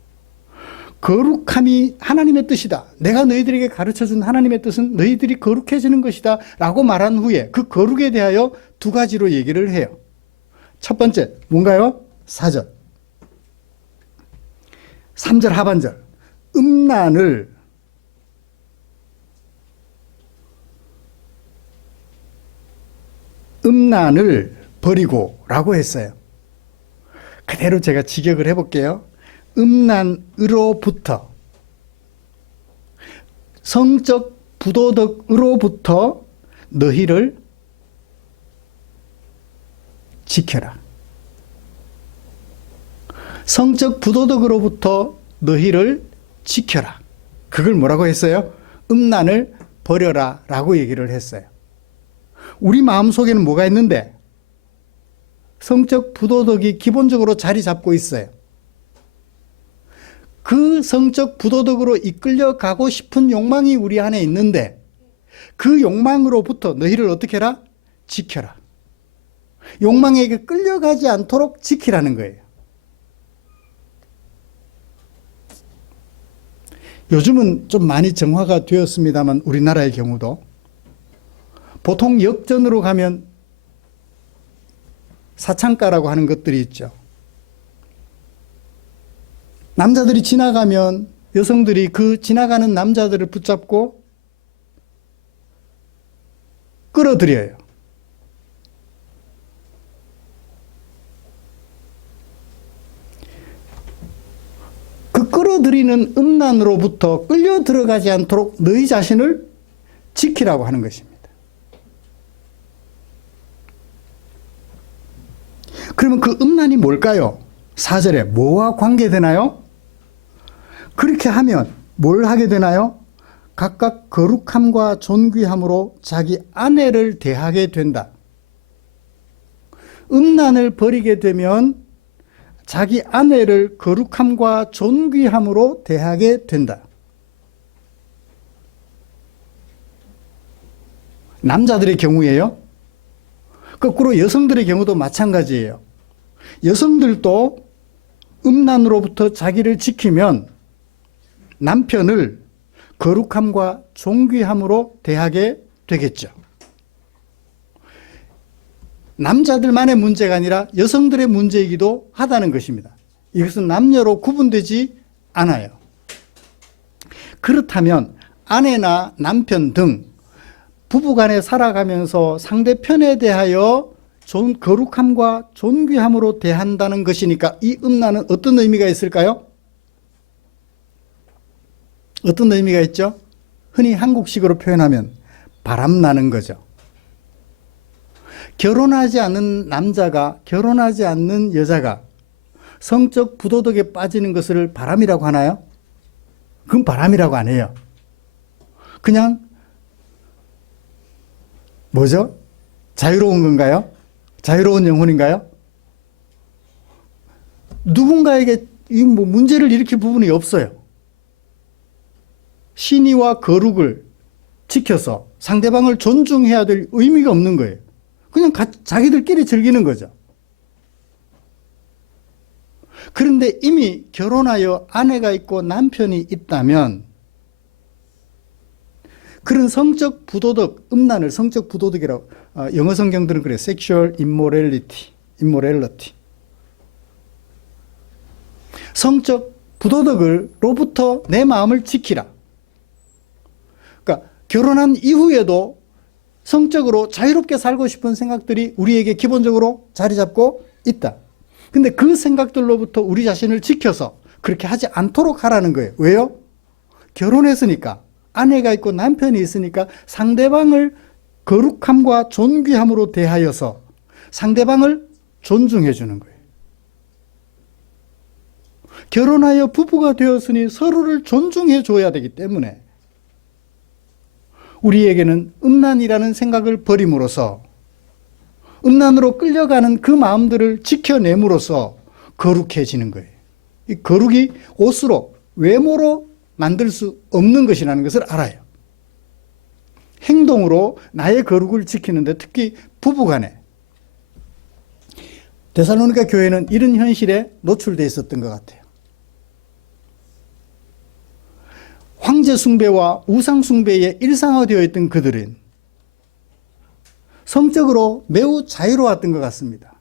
거룩함이 하나님의 뜻이다. 내가 너희들에게 가르쳐준 하나님의 뜻은 너희들이 거룩해지는 것이다 라고 말한 후에 그 거룩에 대하여 두 가지로 얘기를 해요. 첫 번째 뭔가요? 4절 3절 하반절 음란을 버리고 라고 했어요. 그대로 제가 직역을 해볼게요. 음란으로부터, 성적 부도덕으로부터 너희를 지켜라. 성적 부도덕으로부터 너희를 지켜라. 그걸 뭐라고 했어요? 음란을 버려라 라고 얘기를 했어요. 우리 마음속에는 뭐가 있는데? 성적 부도덕이 기본적으로 자리 잡고 있어요. 그 성적 부도덕으로 이끌려 가고 싶은 욕망이 우리 안에 있는데 그 욕망으로부터 너희를 어떻게 해라? 지켜라. 욕망에게 끌려가지 않도록 지키라는 거예요. 요즘은 좀 많이 정화가 되었습니다만 우리나라의 경우도 보통 역전으로 가면 사창가라고 하는 것들이 있죠. 남자들이 지나가면 여성들이 그 지나가는 남자들을 붙잡고 끌어들여요. 그 끌어들이는 음란으로부터 끌려 들어가지 않도록 너희 자신을 지키라고 하는 것입니다. 그러면 그 음란이 뭘까요? 4절에 뭐와 관계되나요? 그렇게 하면 뭘 하게 되나요? 각각 거룩함과 존귀함으로 자기 아내를 대하게 된다. 음란을 버리게 되면 자기 아내를 거룩함과 존귀함으로 대하게 된다. 남자들의 경우에요. 거꾸로 여성들의 경우도 마찬가지예요. 여성들도 음란으로부터 자기를 지키면 남편을 거룩함과 존귀함으로 대하게 되겠죠. 남자들만의 문제가 아니라 여성들의 문제이기도 하다는 것입니다. 이것은 남녀로 구분되지 않아요. 그렇다면 아내나 남편 등 부부간에 살아가면서 상대편에 대하여 거룩함과 존귀함으로 대한다는 것이니까 이 음란은 어떤 의미가 있을까요? 어떤 의미가 있죠? 흔히 한국식으로 표현하면 바람나는 거죠. 결혼하지 않은 남자가 결혼하지 않는 여자가 성적 부도덕에 빠지는 것을 바람이라고 하나요? 그건 바람이라고 안 해요. 그냥 뭐죠? 자유로운 건가요? 자유로운 영혼인가요? 누군가에게 문제를 일으킬 부분이 없어요. 신의와 거룩을 지켜서 상대방을 존중해야 될 의미가 없는 거예요. 그냥 자기들끼리 즐기는 거죠. 그런데 이미 결혼하여 아내가 있고 남편이 있다면 그런 성적 부도덕, 음란을 성적 부도덕이라고, 영어 성경들은 그래요. sexual immorality. 성적 부도덕으로부터 내 마음을 지키라. 그러니까 결혼한 이후에도 성적으로 자유롭게 살고 싶은 생각들이 우리에게 기본적으로 자리 잡고 있다. 근데 그 생각들로부터 우리 자신을 지켜서 그렇게 하지 않도록 하라는 거예요. 왜요? 결혼했으니까. 아내가 있고 남편이 있으니까 상대방을 거룩함과 존귀함으로 대하여서 상대방을 존중해 주는 거예요. 결혼하여 부부가 되었으니 서로를 존중해 줘야 되기 때문에 우리에게는 음란이라는 생각을 버림으로써 음란으로 끌려가는 그 마음들을 지켜냄으로써 거룩해지는 거예요. 이 거룩이 옷으로, 외모로 만들 수 없는 것이라는 것을 알아요. 행동으로 나의 거룩을 지키는데 특히 부부간에 데살로니가 교회는 이런 현실에 노출되어 있었던 것 같아요. 황제 숭배와 우상 숭배에 일상화되어 있던 그들은 성적으로 매우 자유로웠던 것 같습니다.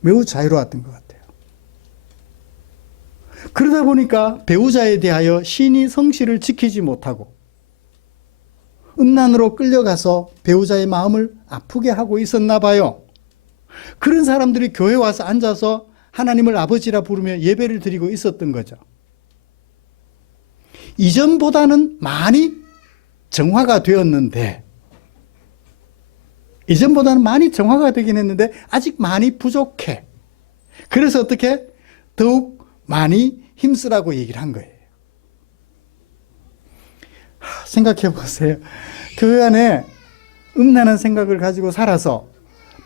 매우 자유로웠던 것 같아요. 그러다 보니까 배우자에 대하여 신이 성실을 지키지 못하고 음란으로 끌려가서 배우자의 마음을 아프게 하고 있었나 봐요. 그런 사람들이 교회 와서 앉아서 하나님을 아버지라 부르며 예배를 드리고 있었던 거죠. 이전보다는 많이 정화가 되었는데, 이전보다는 많이 정화가 되긴 했는데 아직 많이 부족해. 그래서 어떻게? 더욱 많이 힘쓰라고 얘기를 한 거예요. 생각해 보세요. 교회 안에 음란한 생각을 가지고 살아서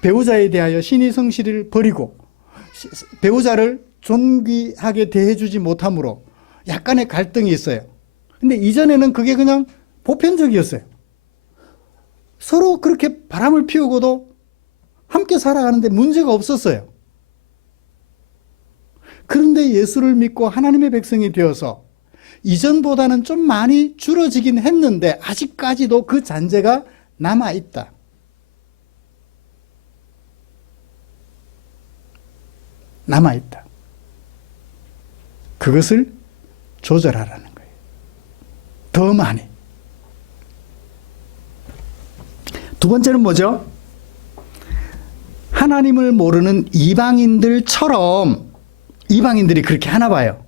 배우자에 대하여 신의 성실을 버리고 배우자를 존귀하게 대해주지 못함으로 약간의 갈등이 있어요. 근데 이전에는 그게 그냥 보편적이었어요. 서로 그렇게 바람을 피우고도 함께 살아가는데 문제가 없었어요. 그런데 예수를 믿고 하나님의 백성이 되어서 이전보다는 좀 많이 줄어지긴 했는데 아직까지도 그 잔재가 남아있다. 남아있다. 그것을 조절하라는 거예요. 더 많이. 두 번째는 뭐죠? 하나님을 모르는 이방인들처럼, 이방인들이 그렇게 하나 봐요.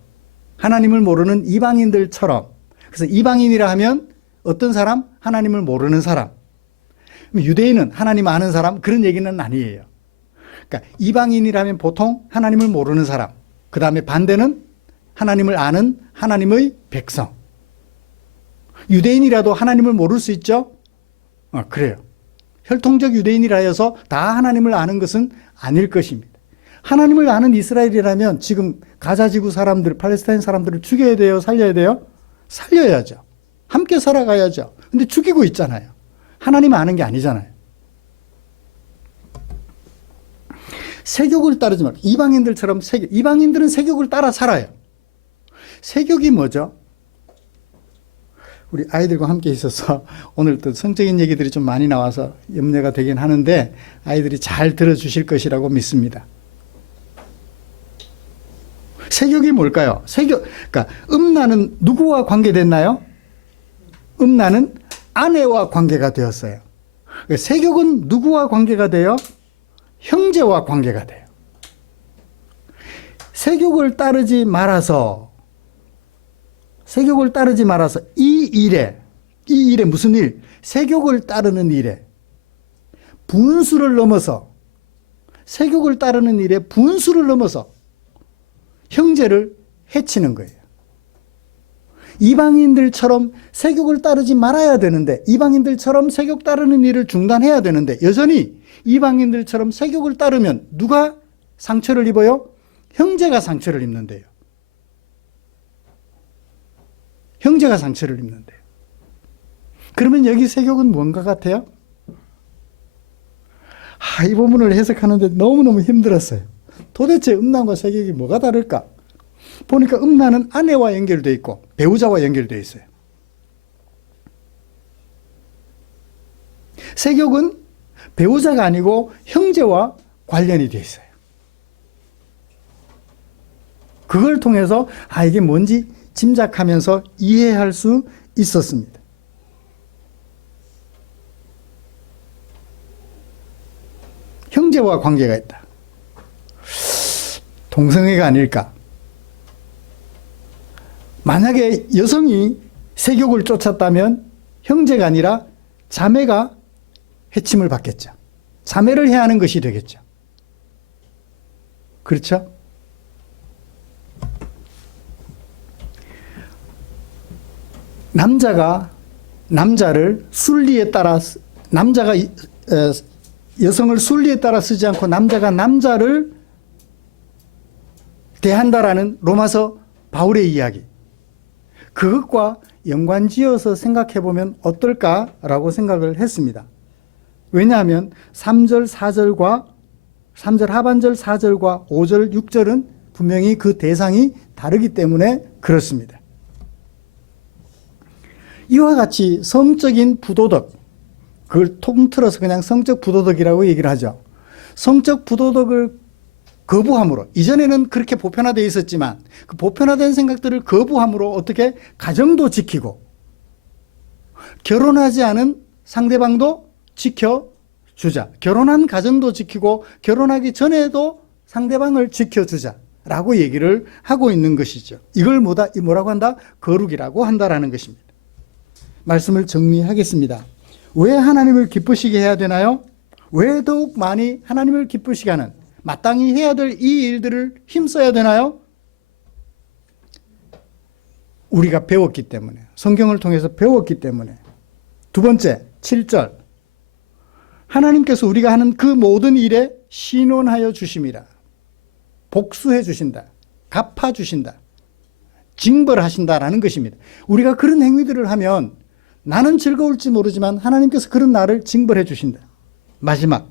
하나님을 모르는 이방인들처럼. 그래서 이방인이라 하면 어떤 사람? 하나님을 모르는 사람. 유대인은 하나님 아는 사람, 그런 얘기는 아니에요. 그러니까 이방인이라면 보통 하나님을 모르는 사람, 그 다음에 반대는 하나님을 아는 하나님의 백성. 유대인이라도 하나님을 모를 수 있죠? 그래요. 혈통적 유대인이라 해서 다 하나님을 아는 것은 아닐 것입니다. 하나님을 아는 이스라엘이라면 지금 가자지구 사람들, 팔레스타인 사람들을 죽여야 돼요? 살려야 돼요? 살려야죠. 함께 살아가야죠. 근데 죽이고 있잖아요. 하나님 아는 게 아니잖아요. 세욕을 따르지 말고 이방인들처럼 이방인들은 세욕을 따라 살아요. 세욕이 뭐죠? 우리 아이들과 함께 있어서 오늘 또 성적인 얘기들이 좀 많이 나와서 염려가 되긴 하는데 아이들이 잘 들어주실 것이라고 믿습니다. 세욕이 뭘까요? 세욕, 그러니까 음란은 누구와 관계됐나요? 음란은 아내와 관계가 되었어요. 세욕은 누구와 관계가 돼요? 형제와 관계가 돼요. 세욕을 따르지 말아서 이 일에 무슨 일? 세욕을 따르는 일에 분수를 넘어서 세욕을 따르는 일에 분수를 넘어서 형제를 해치는 거예요. 이방인들처럼 세욕을 따르지 말아야 되는데, 이방인들처럼 세욕 따르는 일을 중단해야 되는데, 여전히 이방인들처럼 세욕을 따르면 누가 상처를 입어요? 형제가 상처를 입는데요. 형제가 상처를 입는데요. 그러면 여기 세욕은 뭔가 같아요? 이 부분을 해석하는데 너무너무 힘들었어요. 도대체 음란과 세욕이 뭐가 다를까? 보니까 음란은 아내와 연결되어 있고 배우자와 연결되어 있어요. 세욕은 배우자가 아니고 형제와 관련이 되어 있어요. 그걸 통해서 이게 뭔지 짐작하면서 이해할 수 있었습니다. 형제와 관계가 있다. 동성애가 아닐까? 만약에 여성이 세욕을 쫓았다면 형제가 아니라 자매가 해침을 받겠죠. 자매를 해야 하는 것이 되겠죠. 그렇죠? 남자가 남자를 순리에 따라, 남자가 여성을 순리에 따라 쓰지 않고 남자가 남자를 대한다라는 로마서 바울의 이야기, 그것과 연관지어서 생각해 보면 어떨까라고 생각을 했습니다. 왜냐하면 3절 4절과 3절 하반절 4절과 5절 6절은 분명히 그 대상이 다르기 때문에 그렇습니다. 이와 같이 성적인 부도덕, 그걸 통틀어서 그냥 성적 부도덕이라고 얘기를 하죠. 성적 부도덕을 거부함으로, 이전에는 그렇게 보편화되어 있었지만 그 보편화된 생각들을 거부함으로 어떻게 가정도 지키고 결혼하지 않은 상대방도 지켜주고 주자. 결혼한 가정도 지키고 결혼하기 전에도 상대방을 지켜주자라고 얘기를 하고 있는 것이죠. 이걸 뭐라고 한다? 거룩이라고 한다라는 것입니다. 말씀을 정리하겠습니다. 왜 하나님을 기쁘시게 해야 되나요? 왜 더욱 많이 하나님을 기쁘시게 하는, 마땅히 해야 될 이 일들을 힘써야 되나요? 우리가 배웠기 때문에, 성경을 통해서 배웠기 때문에. 두 번째, 7절. 하나님께서 우리가 하는 그 모든 일에 신원하여 주심이라. 복수해 주신다. 갚아 주신다. 징벌하신다라는 것입니다. 우리가 그런 행위들을 하면 나는 즐거울지 모르지만 하나님께서 그런 나를 징벌해 주신다. 마지막,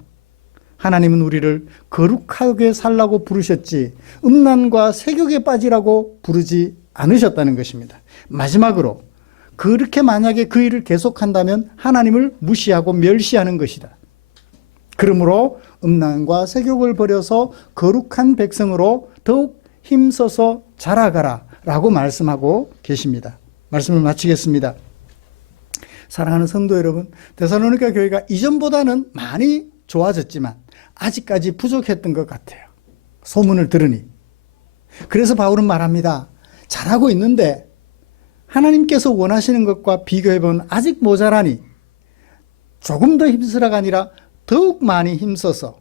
하나님은 우리를 거룩하게 살라고 부르셨지 음란과 세욕에 빠지라고 부르지 않으셨다는 것입니다. 마지막으로, 그렇게 만약에 그 일을 계속한다면 하나님을 무시하고 멸시하는 것이다. 그러므로 음란과 세욕을 버려서 거룩한 백성으로 더욱 힘써서 자라가라 라고 말씀하고 계십니다. 말씀을 마치겠습니다. 사랑하는 성도 여러분, 데살로니가 교회가 이전보다는 많이 좋아졌지만 아직까지 부족했던 것 같아요. 소문을 들으니. 그래서 바울은 말합니다. 잘하고 있는데 하나님께서 원하시는 것과 비교해보면 아직 모자라니 조금 더 힘쓰라가 아니라 더욱 많이 힘써서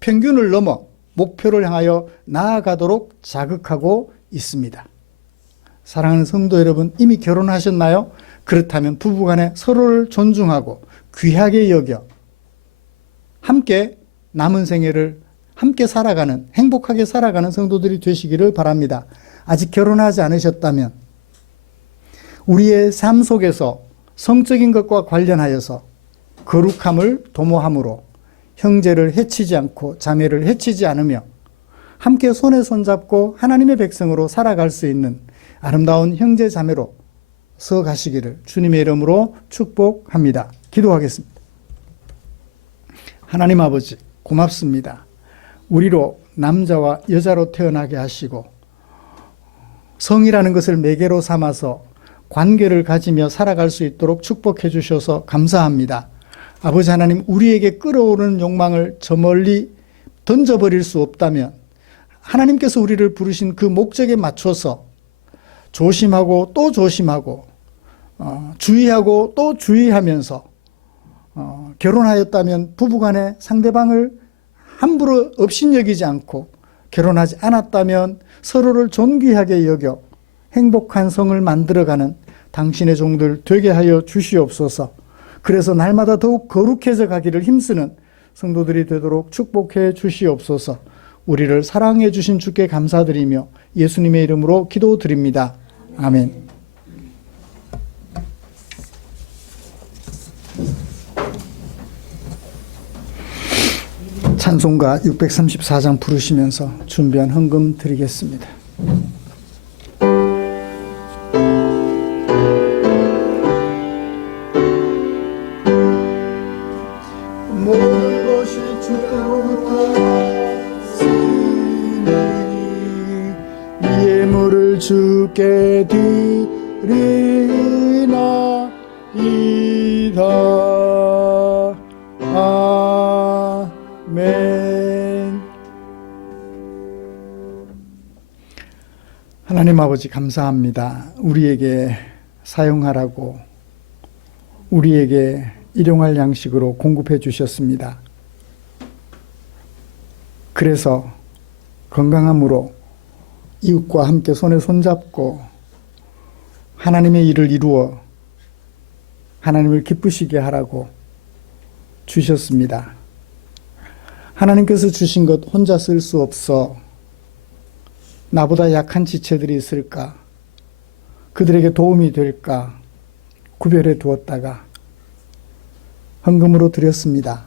평균을 넘어 목표를 향하여 나아가도록 자극하고 있습니다. 사랑하는 성도 여러분, 이미 결혼하셨나요? 그렇다면 부부간에 서로를 존중하고 귀하게 여겨 함께 남은 생애를 함께 살아가는, 행복하게 살아가는 성도들이 되시기를 바랍니다. 아직 결혼하지 않으셨다면 우리의 삶 속에서 성적인 것과 관련하여서 거룩함을 도모함으로 형제를 해치지 않고 자매를 해치지 않으며 함께 손에 손잡고 하나님의 백성으로 살아갈 수 있는 아름다운 형제 자매로 서 가시기를 주님의 이름으로 축복합니다. 기도하겠습니다. 하나님 아버지, 고맙습니다. 우리로 남자와 여자로 태어나게 하시고 성이라는 것을 매개로 삼아서 관계를 가지며 살아갈 수 있도록 축복해 주셔서 감사합니다. 아버지 하나님, 우리에게 끌어오르는 욕망을 저 멀리 던져버릴 수 없다면 하나님께서 우리를 부르신 그 목적에 맞춰서 조심하고 또 조심하고 주의하고 또 주의하면서 결혼하였다면 부부간에 상대방을 함부로 업신여기지 않고, 결혼하지 않았다면 서로를 존귀하게 여겨 행복한 성을 만들어가는 당신의 종들 되게 하여 주시옵소서. 그래서 날마다 더욱 거룩해져 가기를 힘쓰는 성도들이 되도록 축복해 주시옵소서. 우리를 사랑해 주신 주께 감사드리며 예수님의 이름으로 기도드립니다. 아멘. 찬송가 634장 부르시면서 준비한 헌금 드리겠습니다. 모든 것이 주로부터 왔으니 이 예물을 주께 드리나이다. 아멘. 하나님 아버지, 감사합니다. 우리에게 사용하라고, 우리에게 일용할 양식으로 공급해 주셨습니다. 그래서 건강함으로 이웃과 함께 손에 손잡고 하나님의 일을 이루어 하나님을 기쁘시게 하라고 주셨습니다. 하나님께서 주신 것 혼자 쓸 수 없어 나보다 약한 지체들이 있을까, 그들에게 도움이 될까 구별해 두었다가 헌금으로 드렸습니다.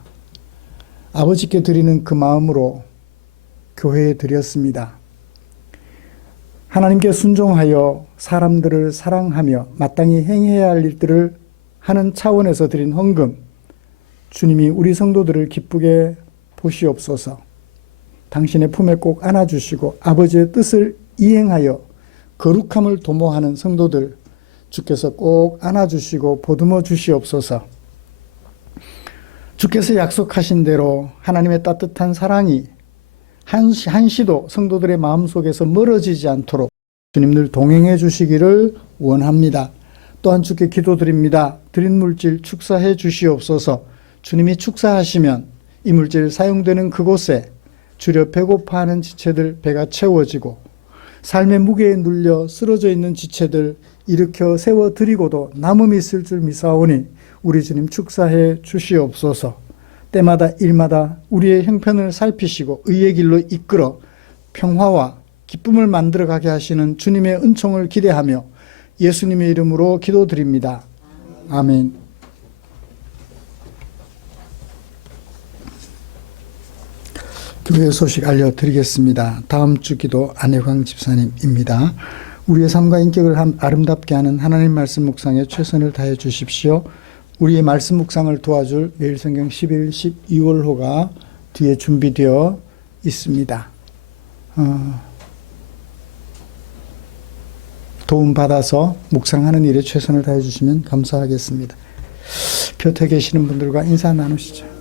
아버지께 드리는 그 마음으로 교회에 드렸습니다. 하나님께 순종하여 사람들을 사랑하며 마땅히 행해야 할 일들을 하는 차원에서 드린 헌금, 주님이 우리 성도들을 기쁘게 보시옵소서. 당신의 품에 꼭 안아주시고 아버지의 뜻을 이행하여 거룩함을 도모하는 성도들 주께서 꼭 안아주시고 보듬어 주시옵소서. 주께서 약속하신 대로 하나님의 따뜻한 사랑이 한시도 성도들의 마음속에서 멀어지지 않도록 주님 늘 동행해 주시기를 원합니다. 또한 주께 기도드립니다. 드린 물질 축사해 주시옵소서. 주님이 축사하시면 이 물질 사용되는 그곳에 주려 배고파하는 지체들 배가 채워지고 삶의 무게에 눌려 쓰러져 있는 지체들 일으켜 세워드리고도 남음이 있을 줄 미사오니 우리 주님 축사해 주시옵소서. 때마다 일마다 우리의 형편을 살피시고 의의 길로 이끌어 평화와 기쁨을 만들어가게 하시는 주님의 은총을 기대하며 예수님의 이름으로 기도드립니다. 아멘. 교회 소식 알려드리겠습니다. 다음 주 기도 안혜광 집사님입니다. 우리의 삶과 인격을 아름답게 하는 하나님 말씀 묵상에 최선을 다해 주십시오. 우리의 말씀 묵상을 도와줄 매일 성경 11, 12월호가 뒤에 준비되어 있습니다. 도움받아서 묵상하는 일에 최선을 다해 주시면 감사하겠습니다. 곁에 계시는 분들과 인사 나누시죠.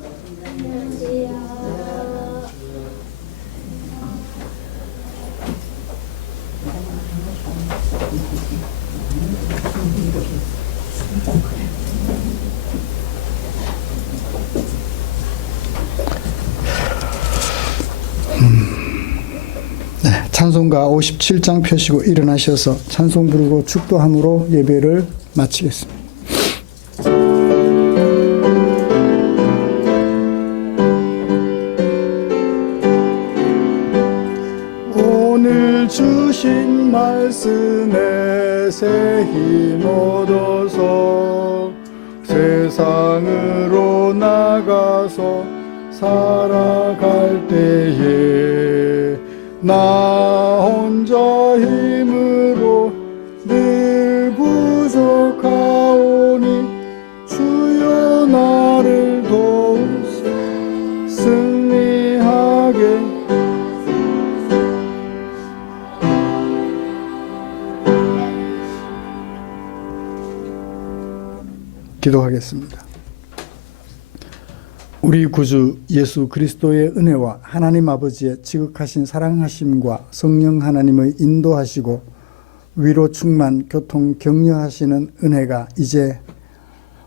찬송가 57장 펴시고 일어나셔서 찬송 부르고 축도함으로 예배를 마치겠습니다. 오늘 주신 말씀에 새 힘 얻어서 세상으로 나가서 살아갈 때에 나 혼자 힘으로 늘 부족하오니 주여 나를 도우사 승리하게 기도하겠습니다. 우리 구주 예수 그리스도의 은혜와 하나님 아버지의 지극하신 사랑하심과 성령 하나님의 인도하시고 위로 충만 교통 격려하시는 은혜가 이제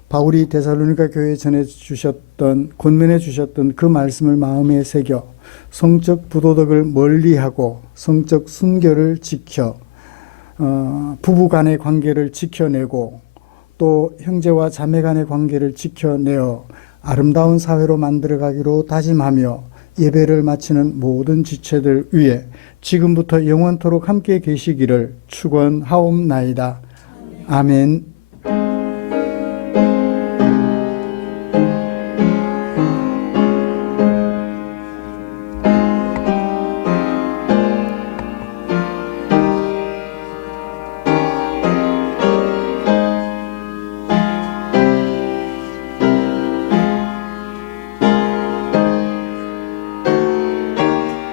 바울이 데살로니가 교회에 전해주셨던 권면해 주셨던 그 말씀을 마음에 새겨 성적 부도덕을 멀리하고 성적 순결을 지켜 부부 간의 관계를 지켜내고 또 형제와 자매 간의 관계를 지켜내어 아름다운 사회로 만들어가기로 다짐하며 예배를 마치는 모든 지체들 위해 지금부터 영원토록 함께 계시기를 축원하옵나이다. 아멘.